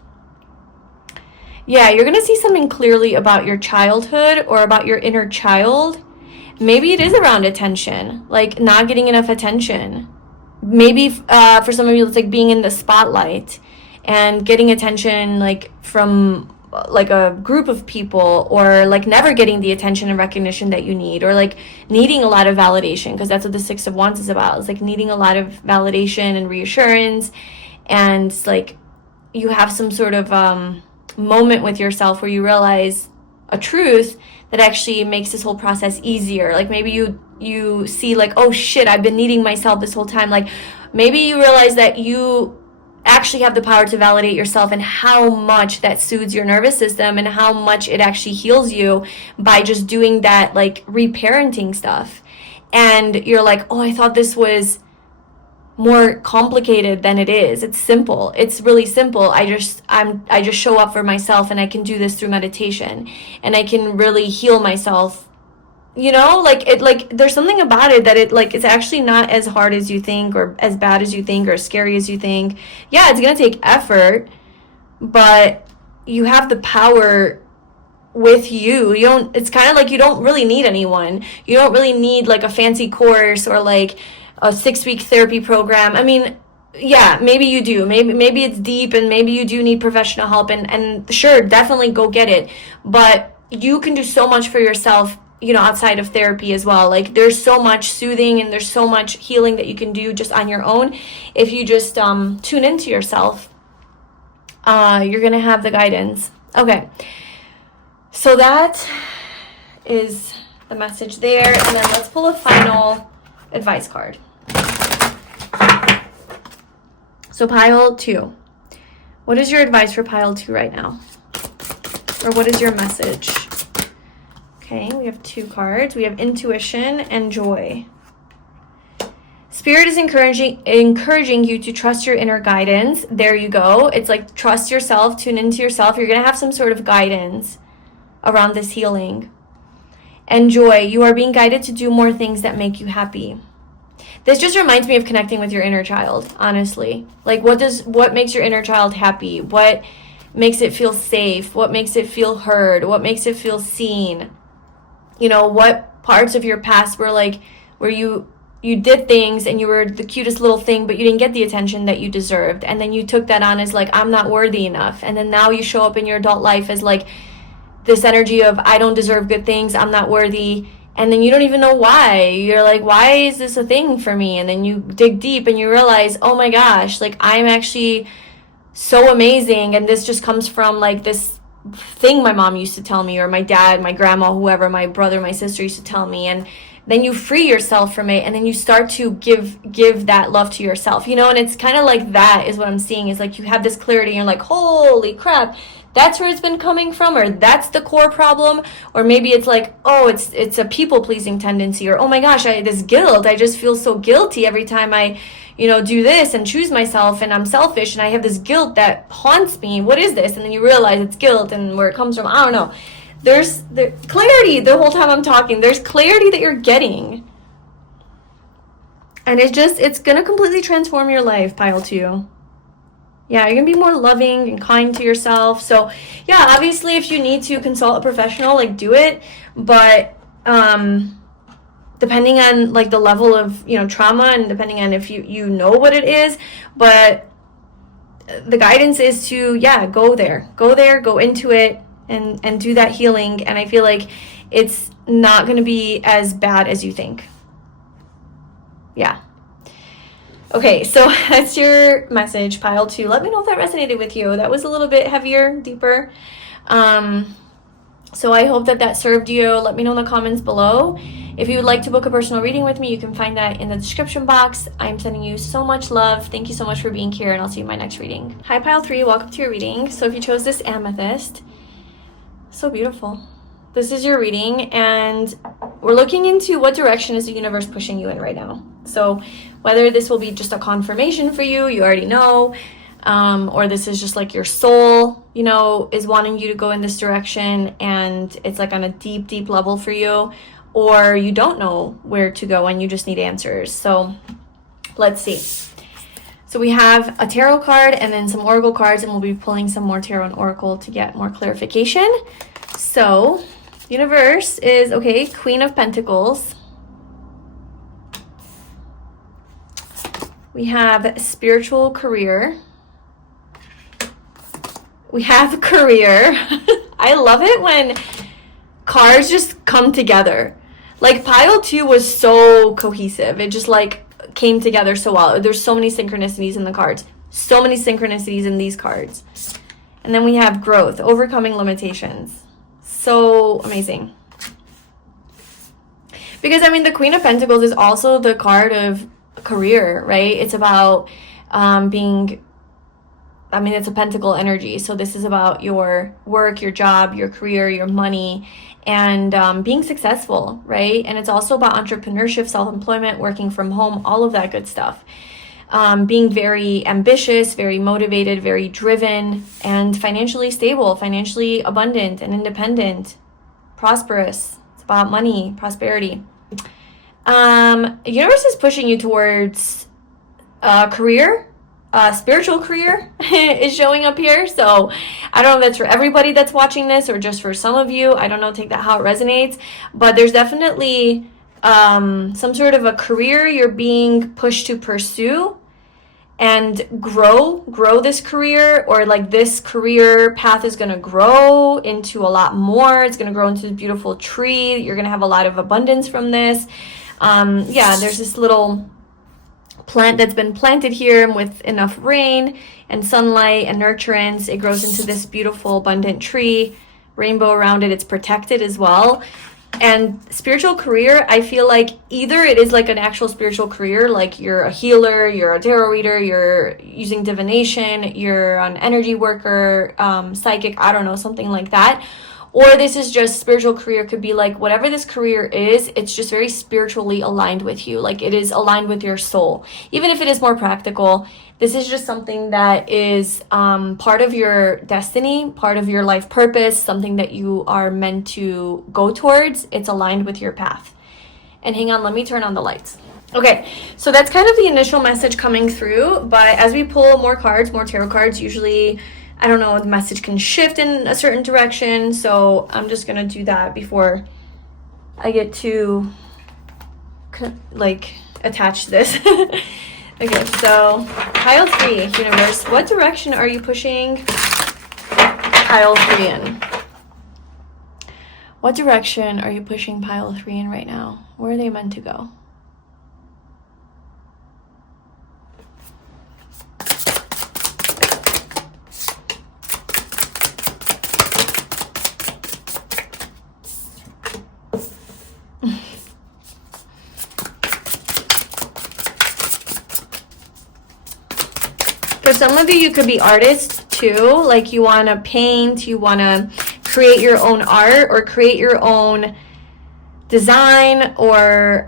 yeah, you're gonna see something clearly about your childhood or about your inner child. Maybe it is around attention, like not getting enough attention. Maybe for some of you, it's like being in the spotlight and getting attention like from like a group of people, or like never getting the attention and recognition that you need, or like needing a lot of validation, because that's what the Six of Wands is about. It's like needing a lot of validation and reassurance, and like you have some sort of moment with yourself where you realize a truth that actually makes this whole process easier. Like maybe you see like, oh shit, I've been needing myself this whole time. Like maybe you realize that you actually have the power to validate yourself, and how much that soothes your nervous system, and how much it actually heals you by just doing that like reparenting stuff. And you're like, oh, I thought this was more complicated than it is. It's simple. It's really simple. I just show up for myself, and I can do this through meditation, and I can really heal myself. You know, like it, like there's something about it that it like it's actually not as hard as you think, or as bad as you think, or as scary as you think. Yeah, it's gonna take effort, but you have the power with you. You don't, it's kind of like you don't really need anyone. You don't really need like a fancy course or like a 6-week therapy program. I mean, yeah, maybe you do. Maybe it's deep, and maybe you do need professional help, and sure, definitely go get it. But you can do so much for yourself, you know, outside of therapy as well. Like there's so much soothing and there's so much healing that you can do just on your own. If you just tune into yourself, you're gonna have the guidance. Okay, so that is the message there, and then let's pull a final advice card. So pile 2, what is your advice for pile 2 right now? Or what is your message? Okay, we have 2 cards. We have intuition and joy. Spirit is encouraging you to trust your inner guidance. There you go. It's like trust yourself, tune into yourself. You're going to have some sort of guidance around this healing. And joy, you are being guided to do more things that make you happy. This just reminds me of connecting with your inner child, honestly. Like what makes your inner child happy? What makes it feel safe? What makes it feel heard? What makes it feel seen? You know, what parts of your past were like where you did things and you were the cutest little thing, but you didn't get the attention that you deserved, and then you took that on as like, I'm not worthy enough, and then now you show up in your adult life as like this energy of I don't deserve good things, I'm not worthy, and then you don't even know why. You're like, why is this a thing for me? And then you dig deep and you realize, oh my gosh, like I'm actually so amazing, and this just comes from like this thing my mom used to tell me, or my dad, my grandma, whoever, my brother, my sister used to tell me. And then you free yourself from it, and then you start to give that love to yourself, you know. And it's kind of like that is what I'm seeing, is like you have this clarity and you're like, holy crap, that's where it's been coming from, or that's the core problem. Or maybe it's like, oh, it's a people-pleasing tendency, or oh my gosh, this guilt, I just feel so guilty every time I, you know, do this and choose myself, and I'm selfish and I have this guilt that haunts me. What is this? And then you realize it's guilt, and where it comes from, I don't know. There's the clarity the whole time I'm talking. There's clarity that you're getting. And it's going to completely transform your life, pile 2. Yeah, you're going to be more loving and kind to yourself. So, yeah, obviously if you need to consult a professional, like do it. But depending on like the level of, you know, trauma, and depending on if you know what it is, but the guidance is to, yeah, go go into it and do that healing. And I feel like it's not going to be as bad as you think. Yeah. Okay, so that's your message, pile 2. Let me know if that resonated with you. That was a little bit heavier, deeper. So I hope that served you. Let me know in the comments below. If you would like to book a personal reading with me, you can find that in the description box. I'm sending you so much love. Thank you so much for being here, and I'll see you in my next reading. Hi, pile 3. Welcome to your reading. So if you chose this amethyst, so beautiful. This is your reading, and we're looking into what direction is the universe pushing you in right now. So whether this will be just a confirmation for you, you already know, or this is just like your soul, you know, is wanting you to go in this direction, and it's like on a deep, deep level for you, or you don't know where to go and you just need answers. So let's see. So we have a tarot card and then some oracle cards, and we'll be pulling some more tarot and oracle to get more clarification. So, universe is, okay, Queen of Pentacles. We have spiritual career. We have career. I love it when cards just come together. Like pile 2 was so cohesive. It just like came together so well. There's so many synchronicities in the cards. So many synchronicities in these cards. And then we have growth, overcoming limitations. So amazing. Because I mean, the Queen of Pentacles is also the card of career, right? It's about being, I mean, it's a pentacle energy. So this is about your work, your job, your career, your money, and being successful, right? And it's also about entrepreneurship, self-employment, working from home, all of that good stuff. Being very ambitious, very motivated, very driven, and financially stable, financially abundant and independent, prosperous. It's about money, prosperity. Universe is pushing you towards career. Spiritual career is showing up here. So I don't know if that's for everybody that's watching this or just for some of you. I don't know, take that how it resonates. But there's definitely some sort of a career you're being pushed to pursue and grow this career, or like this career path is going to grow into a lot more. It's going to grow into a beautiful tree. You're going to have a lot of abundance from this. Yeah, there's this little plant that's been planted here with enough rain and sunlight and nurturance. It grows into this beautiful abundant tree, rainbow around it. It's protected as well. And spiritual career, I feel like either it is like an actual spiritual career, like you're a healer, you're a tarot reader, you're using divination, you're an energy worker, psychic, I don't know, something like that. Or this is just spiritual career, could be like whatever this career is, it's just very spiritually aligned with you. Like it is aligned with your soul. Even if it is more practical, this is just something that is part of your destiny, part of your life purpose, something that you are meant to go towards. It's aligned with your path. And hang on, let me turn on the lights. Okay, so that's kind of the initial message coming through. But as we pull more cards, more tarot cards, usually, I don't know, the message can shift in a certain direction. So I'm just going to do that before I get to like attach to this. Okay, so pile 3, universe, what direction are you pushing pile 3 in? What direction are you pushing pile 3 in right now? Where are they meant to go? For some of you, you could be artists too. Like you want to paint, you want to create your own art or create your own design or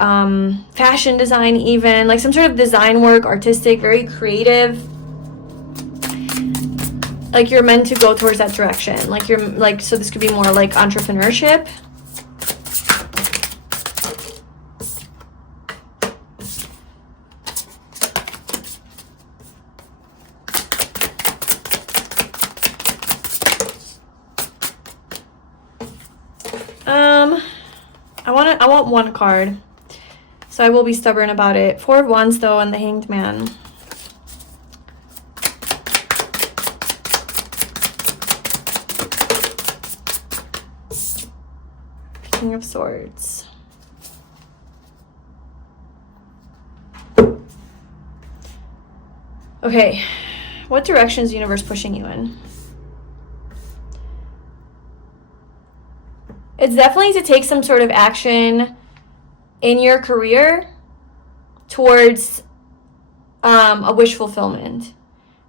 fashion design even. Like some sort of design work, artistic, very creative. Like you're meant to go towards that direction. Like you're like, so this could be more like entrepreneurship. I want one card, so I will be stubborn about it. 4 of Wands though, and the Hanged Man. King of Swords. Okay, what direction is the universe pushing you in? It's definitely to take some sort of action in your career towards a wish fulfillment.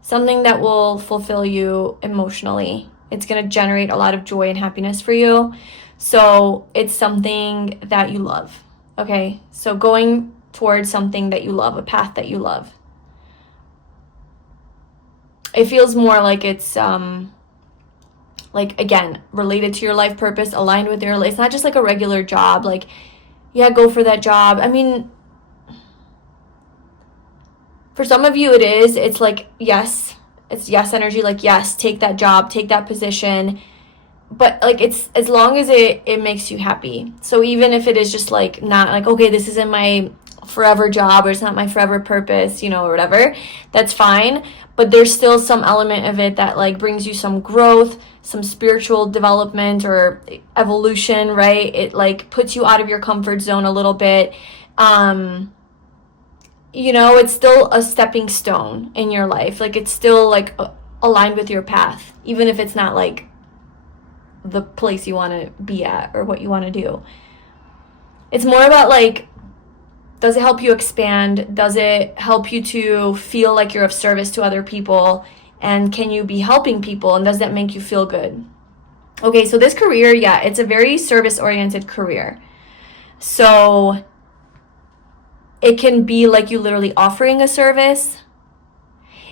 Something that will fulfill you emotionally. It's going to generate a lot of joy and happiness for you. So it's something that you love. Okay, so going towards something that you love, a path that you love. It feels more like it's like, again, related to your life purpose, aligned with your, it's not just like a regular job. Like, yeah, go for that job. I mean, For some of you, it is. It's like, yes. It's yes energy. Like, yes, take that job, take that position. But, like, it's as long as it makes you happy. So even if it is just, like, not like, okay, this isn't my forever job or it's not my forever purpose, you know, or whatever, that's fine. But there's still some element of it that, like, brings you some growth, some spiritual development or evolution, right? It, like, puts you out of your comfort zone a little bit. You know, it's still a stepping stone in your life. Like, it's still, like, aligned with your path, even if it's not, like, the place you want to be at or what you want to do. It's more about, like, does it help you expand? Does it help you to feel like you're of service to other people? And can you be helping people? And does that make you feel good? Okay, so this career, yeah, it's a very service-oriented career. So it can be like you literally offering a service.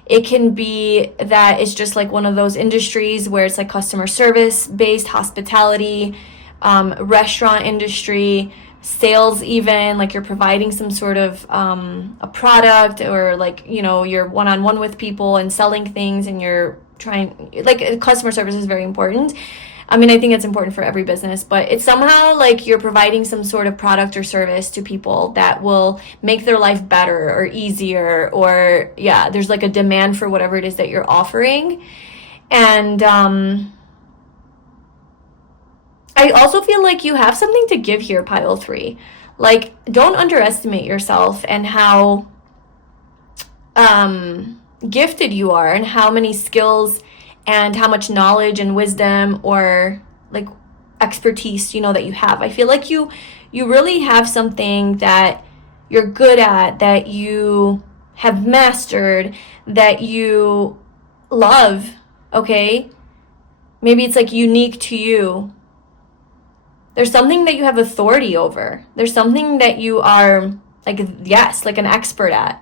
It can be that it's just like one of those industries where it's like customer service based, hospitality, restaurant industry, sales, even like you're providing some sort of a product, or like, you know, you're one-on-one with people and selling things, and you're trying, like, customer service is very important. I mean, I think it's important for every business, but it's somehow like you're providing some sort of product or service to people that will make their life better or easier, or yeah, there's like a demand for whatever it is that you're offering. And I also feel like you have something to give here, pile 3. Like, don't underestimate yourself and how gifted you are, and how many skills and how much knowledge and wisdom or like expertise, you know, that you have. I feel like you really have something that you're good at, that you have mastered, that you love, okay? Maybe it's like unique to you. There's something that you have authority over. There's something that you are like, yes, like an expert at.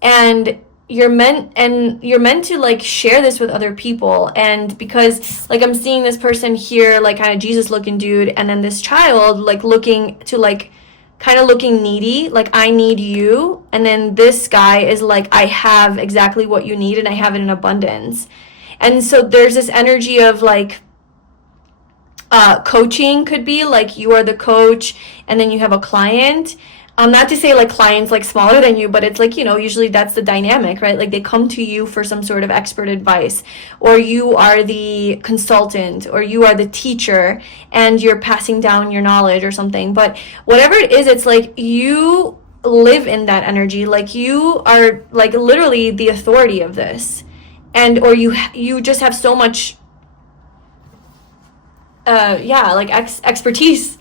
And you're meant to like share this with other people. And because like I'm seeing this person here, like kind of Jesus looking dude, and then this child like looking to like kind of looking needy, like I need you. And then this guy is like, I have exactly what you need and I have it in abundance. And so there's this energy of like coaching could be like you are the coach and then you have a client. Not to say like clients like smaller than you, but it's like, you know, usually that's the dynamic, right? Like they come to you for some sort of expert advice, or you are the consultant, or you are the teacher and you're passing down your knowledge or something. But whatever it is, it's like you live in that energy. Like you are like literally the authority of this. And, or you just have so much, like expertise.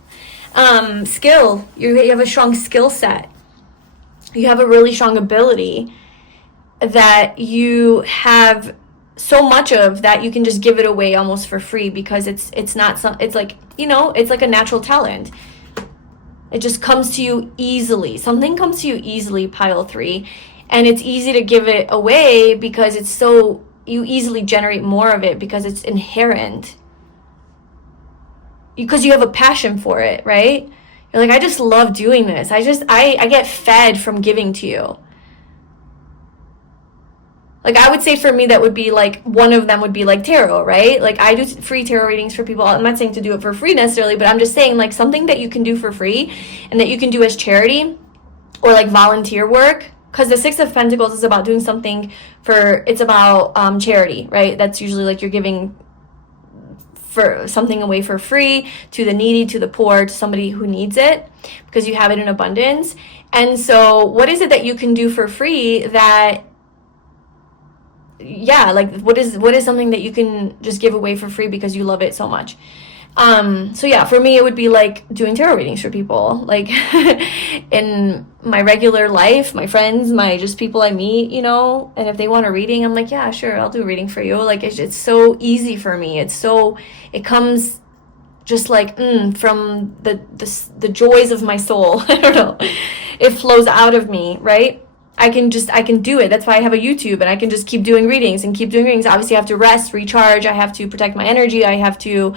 Skill. You have a strong skill set. You have a really strong ability that you have so much of that you can just give it away almost for free, because it's not some, it's like, you know, it's like a natural talent. It just comes to you easily. Something comes to you easily, pile 3, and it's easy to give it away because it's so, you easily generate more of it because it's inherent. Because you have a passion for it, right? You're like, I just love doing this. I get fed from giving to you. Like I would say for me, that would be like, one of them would be like tarot, right? Like I do free tarot readings for people. I'm not saying to do it for free necessarily, but I'm just saying like something that you can do for free and that you can do as charity or like volunteer work. Because the 6 of Pentacles is about doing something it's about charity, right? That's usually like you're giving for something away for free to the needy, to the poor, to somebody who needs it, because you have it in abundance. And so what is it that you can do for free that, yeah, like what is something that you can just give away for free because you love it so much? So yeah, for me, it would be like doing tarot readings for people, like in my regular life, my friends, my just people I meet, you know, and if they want a reading, I'm like, yeah, sure, I'll do a reading for you. Like, it's so easy for me. It comes just like, from the joys of my soul. I don't know. It flows out of me, right? I can do it. That's why I have a YouTube, and I can just keep doing readings and keep doing readings. Obviously, I have to rest, recharge. I have to protect my energy. I have to,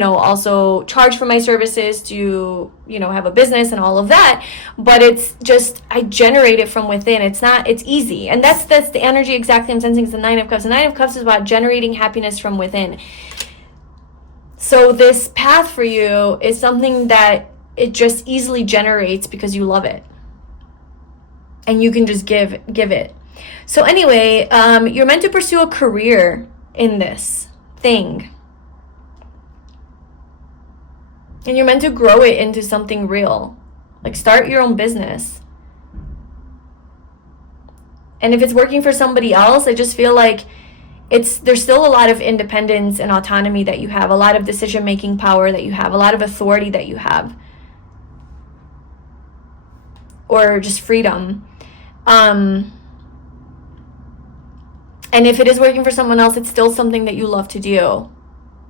also charge for my services to, have a business and all of that. But it's just, I generate it from within. It's easy. And that's the energy exactly I'm sensing is the Nine of Cups. The Nine of Cups is about generating happiness from within. So this path for you is something that it just easily generates because you love it. And you can just give it. So anyway, you're meant to pursue a career in this thing. And you're meant to grow it into something real. Like start your own business. And if it's working for somebody else, I just feel like there's still a lot of independence and autonomy that you have, a lot of decision-making power that you have, a lot of authority that you have. Or just freedom. And if it is working for someone else, it's still something that you love to do.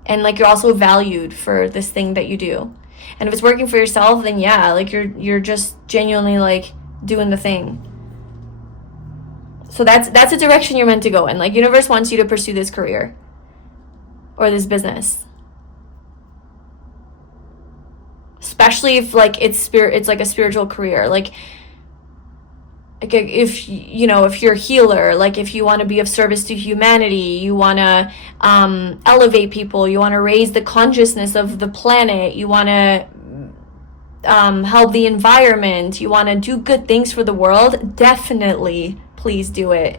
And like you're also valued for this thing that you do. And if it's working for yourself, then yeah, like you're just genuinely like doing the thing. So that's a direction you're meant to go in. Like universe wants you to pursue this career or this business. Especially if like it's like a spiritual career. Like if you're a healer, like if you want to be of service to humanity, you want to elevate people, you want to raise the consciousness of the planet, you want to help the environment, you want to do good things for the world, definitely please do it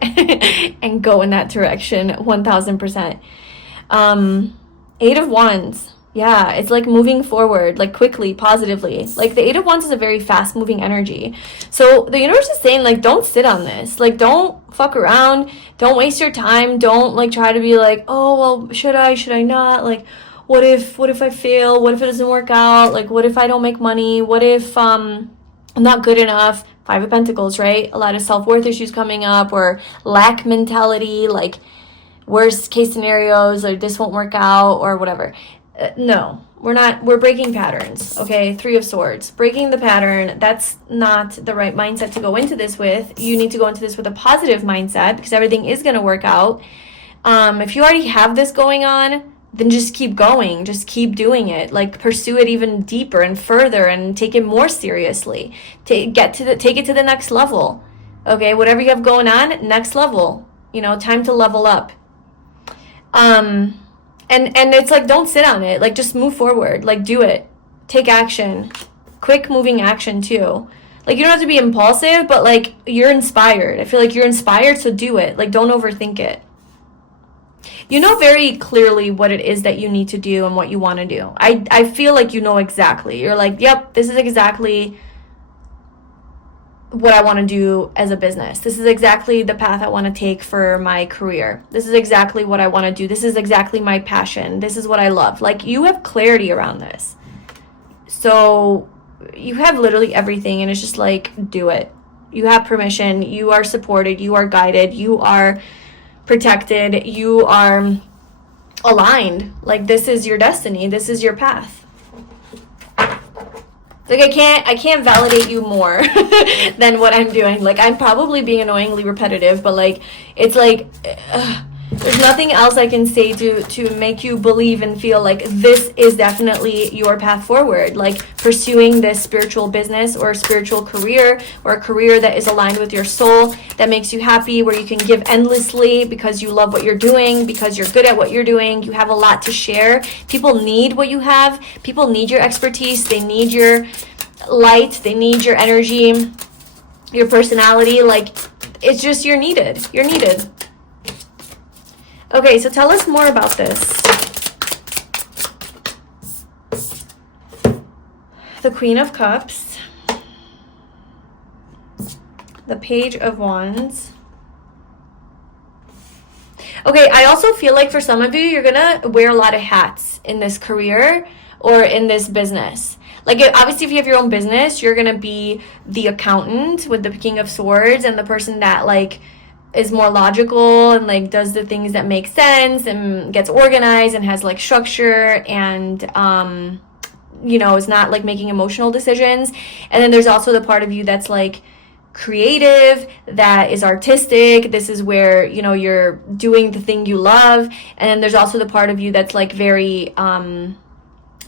and go in that direction 1000%. Eight of Wands. Yeah, it's like moving forward, like quickly, positively. Like the Eight of Wands is a very fast moving energy. So the universe is saying like, don't sit on this. Like, don't fuck around. Don't waste your time. Don't like try to be like, oh, well, should I not? Like, what if I fail? What if it doesn't work out? Like, what if I don't make money? What if I'm not good enough? Five of Pentacles, right? A lot of self-worth issues coming up, or lack mentality, like worst case scenarios, or this won't work out, or whatever. No, we're breaking patterns, okay? Three of Swords, breaking the pattern. That's not the right mindset to go into this with. You need to go into this with a positive mindset because everything is going to work out. If you already have this going on, then just keep going. Just keep doing it. Like pursue it even deeper and further and take it more seriously. Take it to the next level. Okay, whatever you have going on, next level. Time to level up. And it's like, don't sit on it. Like, just move forward. Like, do it. Take action. Quick moving action, too. Like, you don't have to be impulsive, but, like, you're inspired. I feel like you're inspired, so do it. Like, don't overthink it. You know very clearly what it is that you need to do and what you want to do. I feel like you know exactly. You're like, yep, this is exactly what I want to do as a business. This is exactly the path I want to take for my career. This is exactly what I want to do. This is exactly my passion. This is what I love. Like, you have clarity around this. So you have literally everything, and it's just like, do it. You have permission. You are supported. You are guided. You are protected. You are aligned. Like, this is your destiny. This is your path. Like, I can't validate you more than what I'm doing. Like, I'm probably being annoyingly repetitive, but like, it's like, there's nothing else I can say to make you believe and feel like this is definitely your path forward. Like, pursuing this spiritual business or spiritual career, or a career that is aligned with your soul, that makes you happy, where you can give endlessly because you love what you're doing, because you're good at what you're doing. You have a lot to share. People need what you have. People need your expertise. They need your light. They need your energy, your personality. Like, it's just, you're needed. You're needed. Okay, so tell us more about this. The Queen of Cups. The Page of Wands. Okay, I also feel like for some of you, you're gonna wear a lot of hats in this career or in this business. Like, obviously, if you have your own business, you're gonna be the accountant with the King of Swords, and the person that, like, is more logical and like does the things that make sense and gets organized and has like structure and is not like making emotional decisions. And then there's also the part of you that's like creative, that is artistic. This is where you're doing the thing you love. And then there's also the part of you that's like very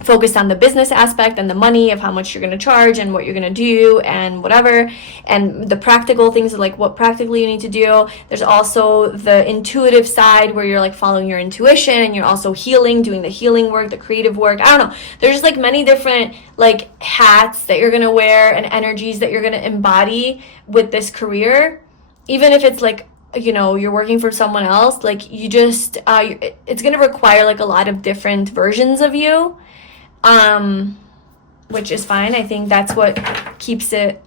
focused on the business aspect and the money of how much you're going to charge and what you're going to do and whatever, and the practical things, like what practically you need to do. There's also the intuitive side where you're like following your intuition, and you're also healing, doing the healing work, the creative work. I don't know, there's just like many different like hats that you're going to wear and energies that you're going to embody with this career. Even if it's like, you know, you're working for someone else, like you just it's going to require like a lot of different versions of you, which is fine. I think that's what keeps it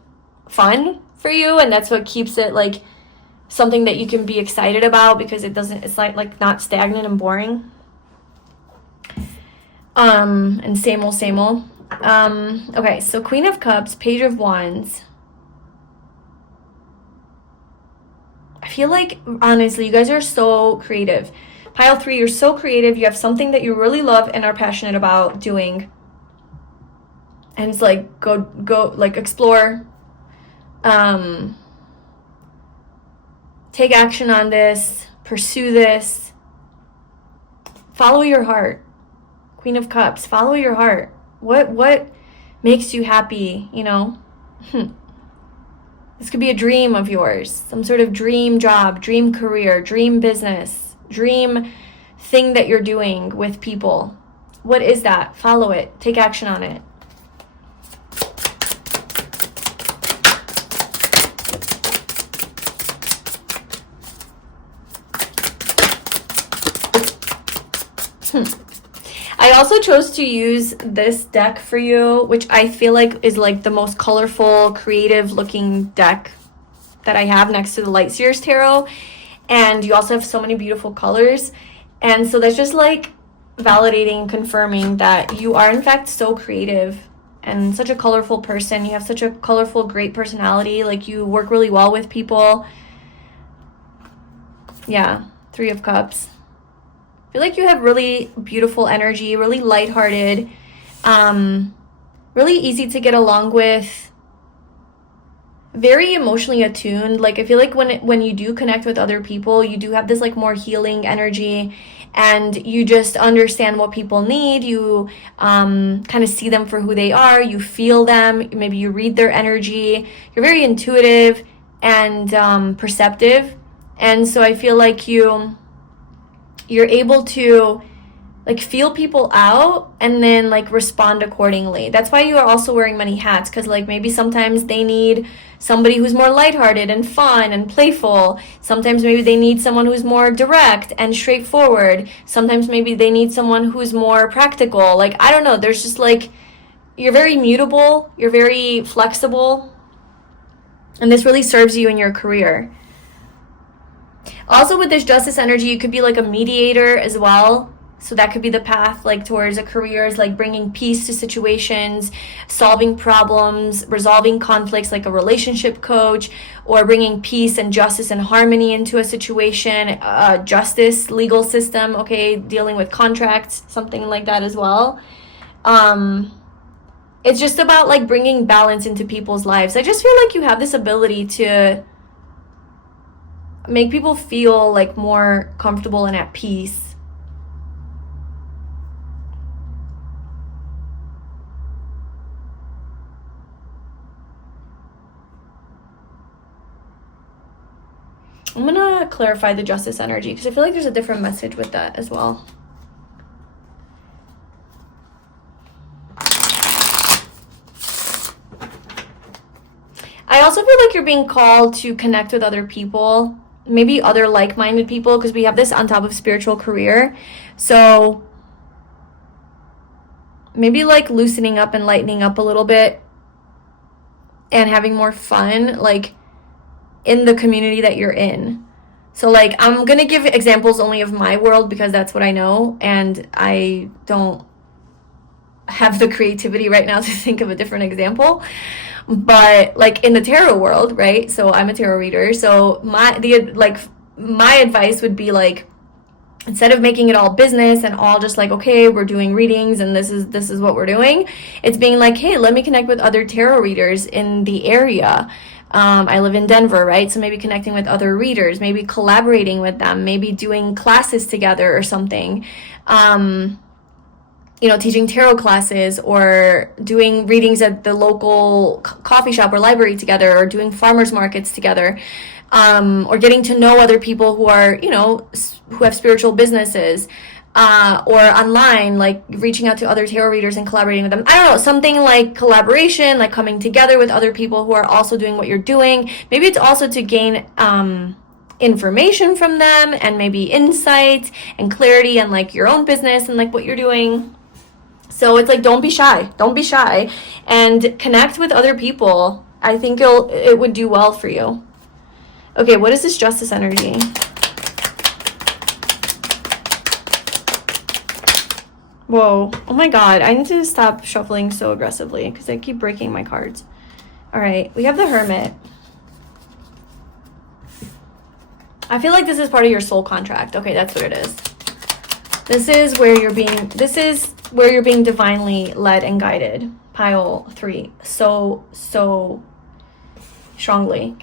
fun for you, and that's what keeps it like something that you can be excited about, because it's like not stagnant and boring. And same old. Okay, so Queen of Cups, Page of Wands. I feel like, honestly, you guys are so creative. Pile 3, you're so creative. You have something that you really love and are passionate about doing. And it's like, go, like, explore. Take action on this. Pursue this. Follow your heart. Queen of Cups, follow your heart. What makes you happy, you know? This could be a dream of yours. Some sort of dream job, dream career, dream business, dream thing that you're doing with people. What is that? Follow it. Take action on it. I also chose to use this deck for you, which I feel like is like the most colorful, creative looking deck that I have next to the Light Seers Tarot. And you also have so many beautiful colors. And so that's just like validating, confirming that you are in fact so creative and such a colorful person. You have such a colorful, great personality. Like you work really well with people. Yeah, 3 of Cups. I feel like you have really beautiful energy, really lighthearted, really easy to get along with, very emotionally attuned. Like I feel like when you do connect with other people, you do have this like more healing energy, and you just understand what people need. You kind of see them for who they are. You feel them. Maybe you read their energy. You're very intuitive and perceptive, and so I feel like you're able to like feel people out and then like respond accordingly. That's why you are also wearing many hats, because like maybe sometimes they need somebody who's more lighthearted and fun and playful. Sometimes maybe they need someone who's more direct and straightforward. Sometimes maybe they need someone who's more practical. Like, I don't know, there's just like, you're very mutable, you're very flexible, and this really serves you in your career. Also with this Justice energy, you could be like a mediator as well. So that could be the path like towards a career, is like bringing peace to situations, solving problems, resolving conflicts, like a relationship coach, or bringing peace and justice and harmony into a situation, justice, legal system, okay, dealing with contracts, something like that as well. It's just about like bringing balance into people's lives. I just feel like you have this ability to make people feel like more comfortable and at peace. I'm gonna clarify the Justice energy because I feel like there's a different message with that as well. I also feel like you're being called to connect with other people, maybe other like-minded people, because we have this on top of spiritual career. So maybe like loosening up and lightening up a little bit and having more fun, like in the community that you're in. So like, I'm gonna give examples only of my world because that's what I know, and I don't have the creativity right now to think of a different example. But like in the tarot world, right? So I'm a tarot reader. So my advice would be like, instead of making it all business and all just like, okay, we're doing readings and this is what we're doing, it's being like, hey, let me connect with other tarot readers in the area. I live in Denver, right? So maybe connecting with other readers, maybe collaborating with them, maybe doing classes together or something. teaching tarot classes or doing readings at the local coffee shop or library together, or doing farmers markets together, or getting to know other people who are, who have spiritual businesses, or online, like reaching out to other tarot readers and collaborating with them. I don't know, something like collaboration, like coming together with other people who are also doing what you're doing. Maybe it's also to gain information from them, and maybe insight and clarity and like your own business and like what you're doing. So it's like, don't be shy and connect with other people. I think it would do well for you. Okay, what is this justice energy? Whoa, oh my god, I need to stop shuffling so aggressively because I keep breaking my cards. All right, we have the Hermit. I feel like this is part of your soul contract. Okay, that's what it is. This is where you're being divinely led and guided. Pile 3. So strongly.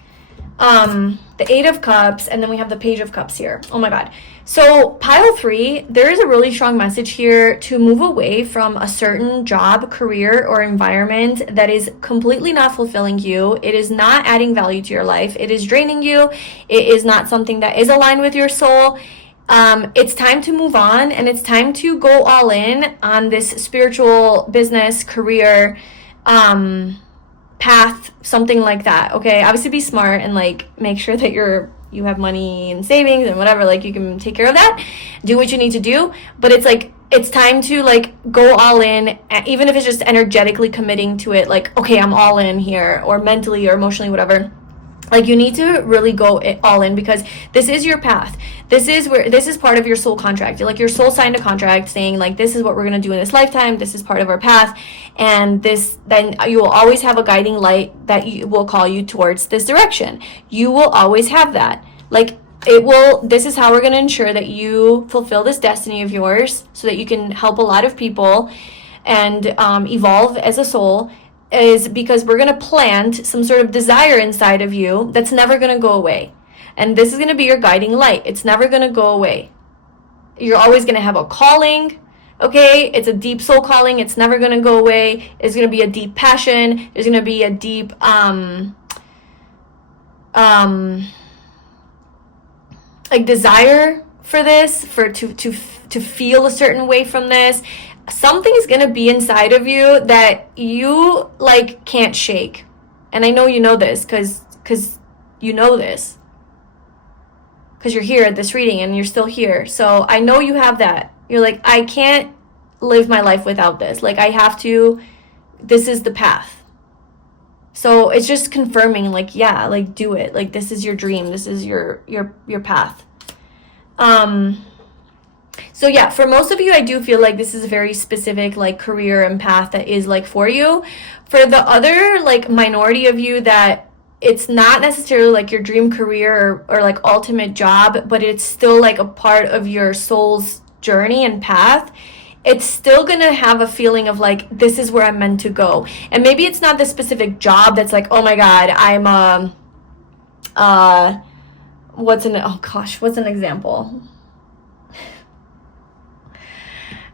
The 8 of Cups, and then we have the Page of Cups here. Oh my god. So pile 3, there is a really strong message here to move away from a certain job, career, or environment that is completely not fulfilling you. It is not adding value to your life. It is draining you. It is not something that is aligned with your soul. It's time to move on, and it's time to go all in on this spiritual business, career, path, something like that. Okay, obviously be smart and like make sure that you have money and savings and whatever, like you can take care of that, do what you need to do. But it's like, it's time to like go all in, even if it's just energetically committing to it, like, okay, I'm all in here, or mentally or emotionally, whatever. Like, you need to really go all in, because this is your path. This is part of your soul contract. Like, your soul signed a contract saying, like, this is what we're going to do in this lifetime. This is part of our path. And then you will always have a guiding light that will call you towards this direction. You will always have that. Like, this is how we're going to ensure that you fulfill this destiny of yours, so that you can help a lot of people and evolve as a soul, is because we're going to plant some sort of desire inside of you that's never going to go away. And this is going to be your guiding light. It's never going to go away. You're always going to have a calling, okay? It's a deep soul calling. It's never going to go away. It's going to be a deep passion. There's going to be a deep, like, desire for this, to feel a certain way from this. Something is going to be inside of you that you like can't shake. And I know you know this because you know this, because you're here at this reading and you're still here. So I know you have that. You're like, I can't live my life without this. Like, I have to, this is the path. So it's just confirming, like, yeah, like, do it. Like, this is your dream. This is your path. So yeah, for most of you, I do feel like this is a very specific, like, career and path that is, like, for you. For the other, like, minority of you that it's not necessarily, like, your dream career or like, ultimate job, but it's still, like, a part of your soul's journey and path, it's still gonna have a feeling of, like, this is where I'm meant to go. And maybe it's not the specific job that's like, oh my God, I'm what's an example?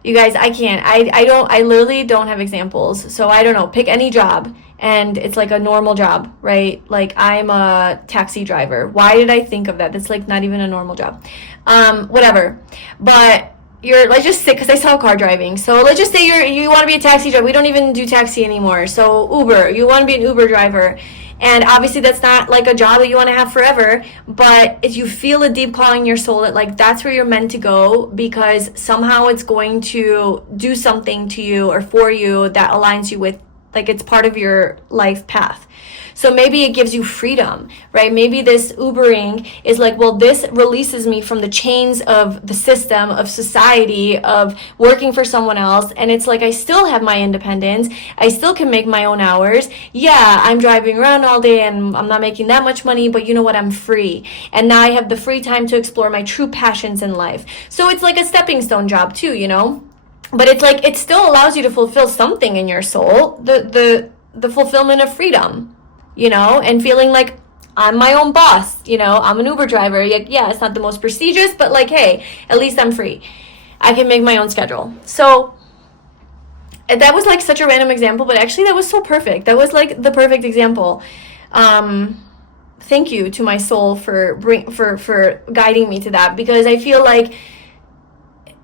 You guys, I can't. I literally don't have examples. So I don't know. Pick any job, and it's like a normal job, right? Like, I'm a taxi driver. Why did I think of that? That's like not even a normal job. Whatever. But let's just say, because I saw car driving. So let's just say you want to be a taxi driver. We don't even do taxi anymore. So Uber, you want to be an Uber driver. And obviously that's not like a job that you want to have forever, but if you feel a deep calling in your soul that, like, that's where you're meant to go, because somehow it's going to do something to you or for you that aligns you with, like, it's part of your life path. So maybe it gives you freedom, right? Maybe this Ubering is like, well, this releases me from the chains of the system, of society, of working for someone else. And it's like, I still have my independence. I still can make my own hours. Yeah, I'm driving around all day and I'm not making that much money, but you know what? I'm free. And now I have the free time to explore my true passions in life. So it's like a stepping stone job too, you know? But it's like, it still allows you to fulfill something in your soul, the fulfillment of freedom. You know, and feeling like I'm my own boss, you know, I'm an Uber driver. Yeah, it's not the most prestigious, but like, hey, at least I'm free. I can make my own schedule. So that was like such a random example, but actually that was so perfect. That was like the perfect example. Thank you to my soul for guiding me to that, because I feel like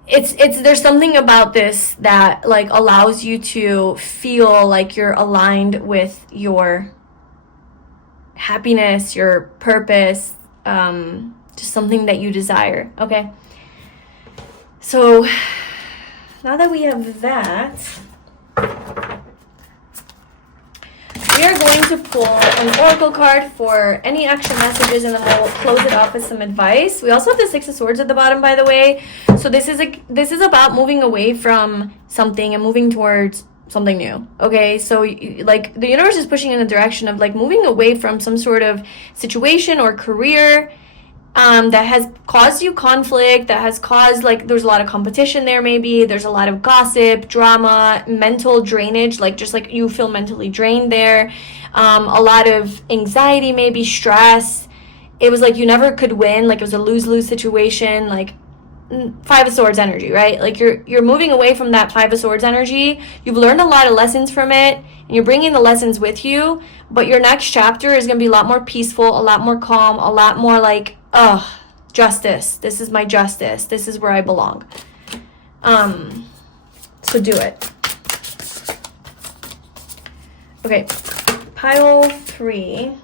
it's there's something about this that like allows you to feel like you're aligned with your happiness, your purpose, just something that you desire. Okay, so now that we have that, we are going to pull an oracle card for any extra messages, and then we'll close it off with some advice. We also have the Six of Swords at the bottom, by the way. So this is about moving away from something and moving towards something new. Okay, so like the universe is pushing in the direction of like moving away from some sort of situation or career that has caused you conflict, that has caused, like, there's a lot of competition there, maybe there's a lot of gossip, drama, mental drainage, like just like you feel mentally drained there, a lot of anxiety, maybe stress. It was like you never could win, like it was a lose-lose situation, like Five of Swords energy, right? Like you're moving away from that Five of Swords energy. You've learned a lot of lessons from it, and you're bringing the lessons with you, but your next chapter is going to be a lot more peaceful, a lot more calm, a lot more like, justice. This is my justice. This is where I belong. So do it. Okay, pile 3.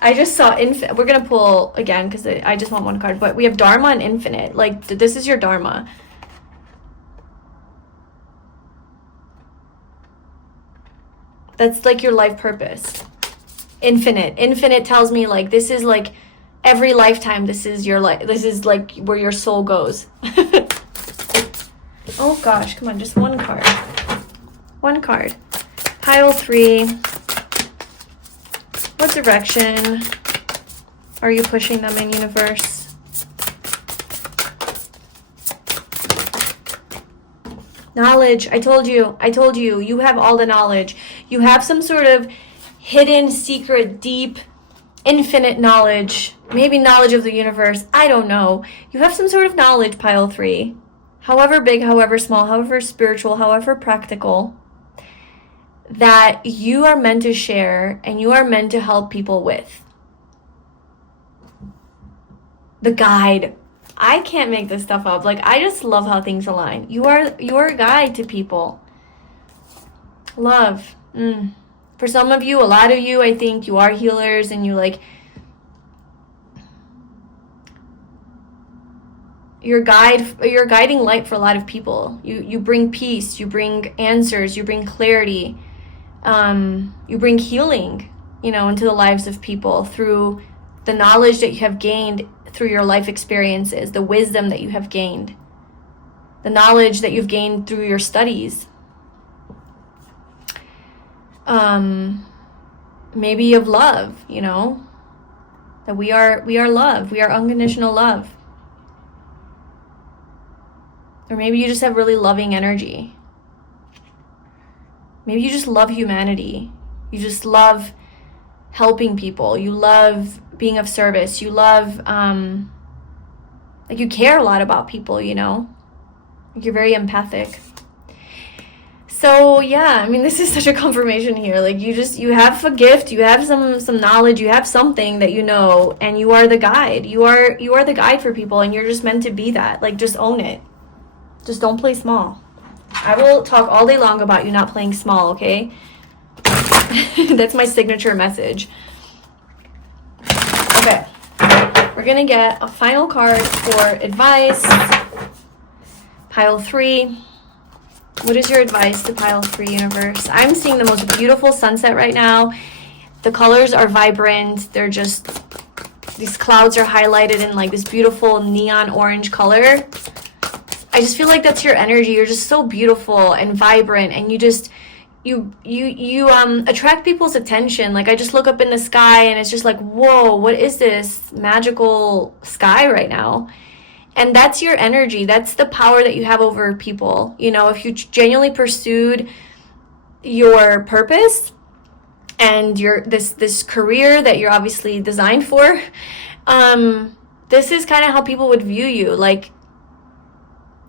I just saw infinite. We're going to pull again because I just want one card, but we have Dharma and Infinite. Like, this is your Dharma. That's like your life purpose. Infinite. Infinite tells me like this is like every lifetime. This is your life. This is like where your soul goes. Oh gosh, come on, just one card. One card. Pile 3. What direction are you pushing them in, universe? Knowledge. I told you. You have all the knowledge. You have some sort of hidden, secret, deep, infinite knowledge. Maybe knowledge of the universe. I don't know. You have some sort of knowledge, pile 3. However big, however small, however spiritual, however practical, that you are meant to share and you are meant to help people with. The guide. I can't make this stuff up. Like, I just love how things align. You're a guide to people. Love. For some of you, a lot of you, I think you are healers, and you like, you're guiding light for a lot of people. You bring peace, you bring answers, you bring clarity, you bring healing, into the lives of people through the knowledge that you have gained through your life experiences, the wisdom that you have gained, the knowledge that you've gained through your studies. Maybe of love, that we are love, we are unconditional love. Or maybe you just have really loving energy. Maybe you just love humanity. You just love helping people. You love being of service. You love, like you care a lot about people, Like you're very empathic. So yeah, I mean, this is such a confirmation here. Like you have a gift, you have some knowledge, you have something that and you are the guide. You are the guide for people, and you're just meant to be that. Like, just own it. Just don't play small. I will talk all day long about you not playing small, okay? That's my signature message. Okay. We're going to get a final card for advice. Pile 3. What is your advice to pile 3, universe? I'm seeing the most beautiful sunset right now. The colors are vibrant. They're just, these clouds are highlighted in like this beautiful neon orange color. I just feel like that's your energy. You're just so beautiful and vibrant, and you just you attract people's attention. Like, I just look up in the sky and it's just like, whoa, what is this magical sky right now? And that's your energy. That's the power that you have over people. If you genuinely pursued your purpose and your this career that you're obviously designed for, this is kind of how people would view you. Like,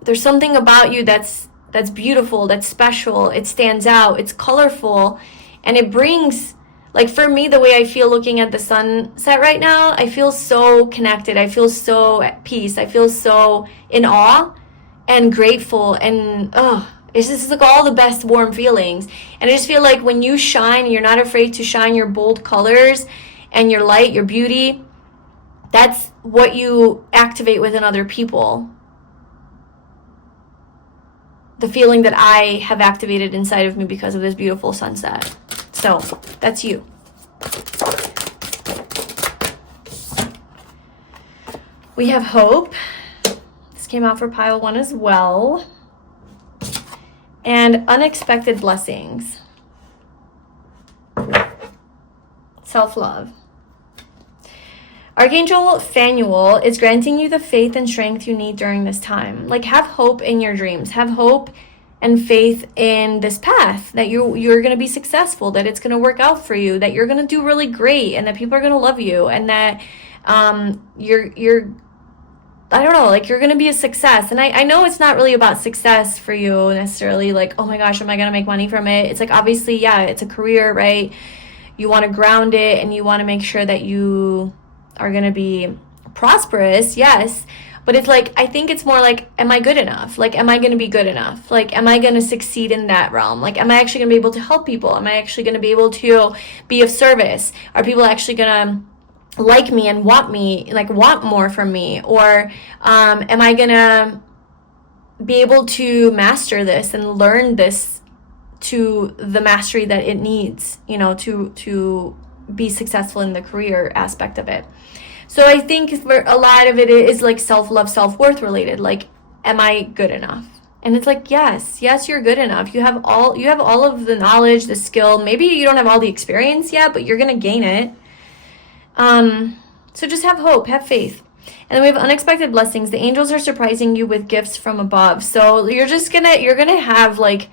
there's something about you that's that's beautiful, that's special, it stands out, it's colorful, and it brings, like for me, the way I feel looking at the sunset right now, I feel so connected, I feel so at peace, I feel so in awe and grateful, and it's just like all the best warm feelings. And I just feel like when you shine, you're not afraid to shine your bold colors and your light, your beauty, that's what you activate within other people. The feeling that I have activated inside of me because of this beautiful sunset. So that's you. We have hope. This came out for pile 1 as well. And unexpected blessings. Self-love. Archangel Phanuel is granting you the faith and strength you need during this time. Like, have hope in your dreams. Have hope and faith in this path, that you're going to be successful, that it's going to work out for you, that you're going to do really great, and that people are going to love you, and that you're I don't know, like you're going to be a success. And I know it's not really about success for you necessarily, like, oh my gosh, am I going to make money from it? It's like, obviously, yeah, it's a career, right? You want to ground it, and you want to make sure that you are going to be prosperous, yes, but it's like, I think it's more like, am I good enough? Like, am I going to be good enough? Like, am I going to succeed in that realm? Like, am I actually going to be able to help people? Am I actually going to be able to be of service? Are people actually going to like me and want me, like want more from me? Or am I going to be able to master this and learn this to the mastery that it needs, you know, to be successful in the career aspect of it. So I think for a lot of it is like self-love, self-worth related. Like, am I good enough? And it's like, yes, you're good enough. You have all of the knowledge, the skill. Maybe you don't have all the experience yet, but you're going to gain it. So just have hope, have faith. And then we have unexpected blessings. The angels are surprising you with gifts from above. So you're going to have like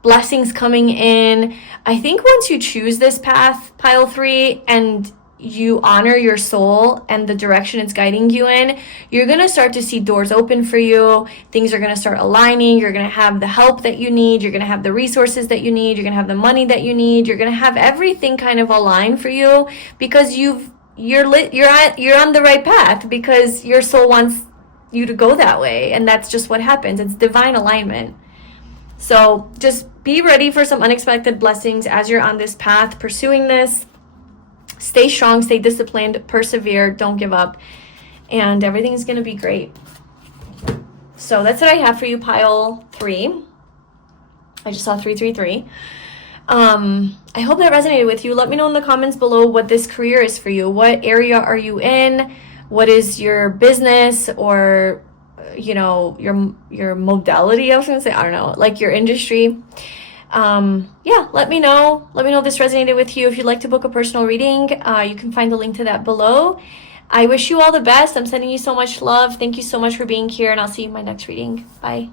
blessings coming in. I think once you choose this path, pile 3, and you honor your soul and the direction it's guiding you in, you're going to start to see doors open for you. Things are going to start aligning. You're going to have the help that you need. You're going to have the resources that you need. You're going to have the money that you need. You're going to have everything kind of align for you because you're on the right path, because your soul wants you to go that way, and that's just what happens. It's divine alignment. So just be ready for some unexpected blessings as you're on this path, pursuing this. Stay strong, stay disciplined, persevere, don't give up, and everything's going to be great. So that's what I have for you, pile 3. I just saw 333. I hope that resonated with you. Let me know in the comments below what this career is for you. What area are you in? What is your business, or you know, your modality? I was gonna say, I don't know, like your industry. Yeah, let me know if this resonated with you. If you'd like to book a personal reading, you can find the link to that below. I wish you all the best. I'm sending you so much love. Thank you so much for being here, and I'll see you in my next reading. Bye.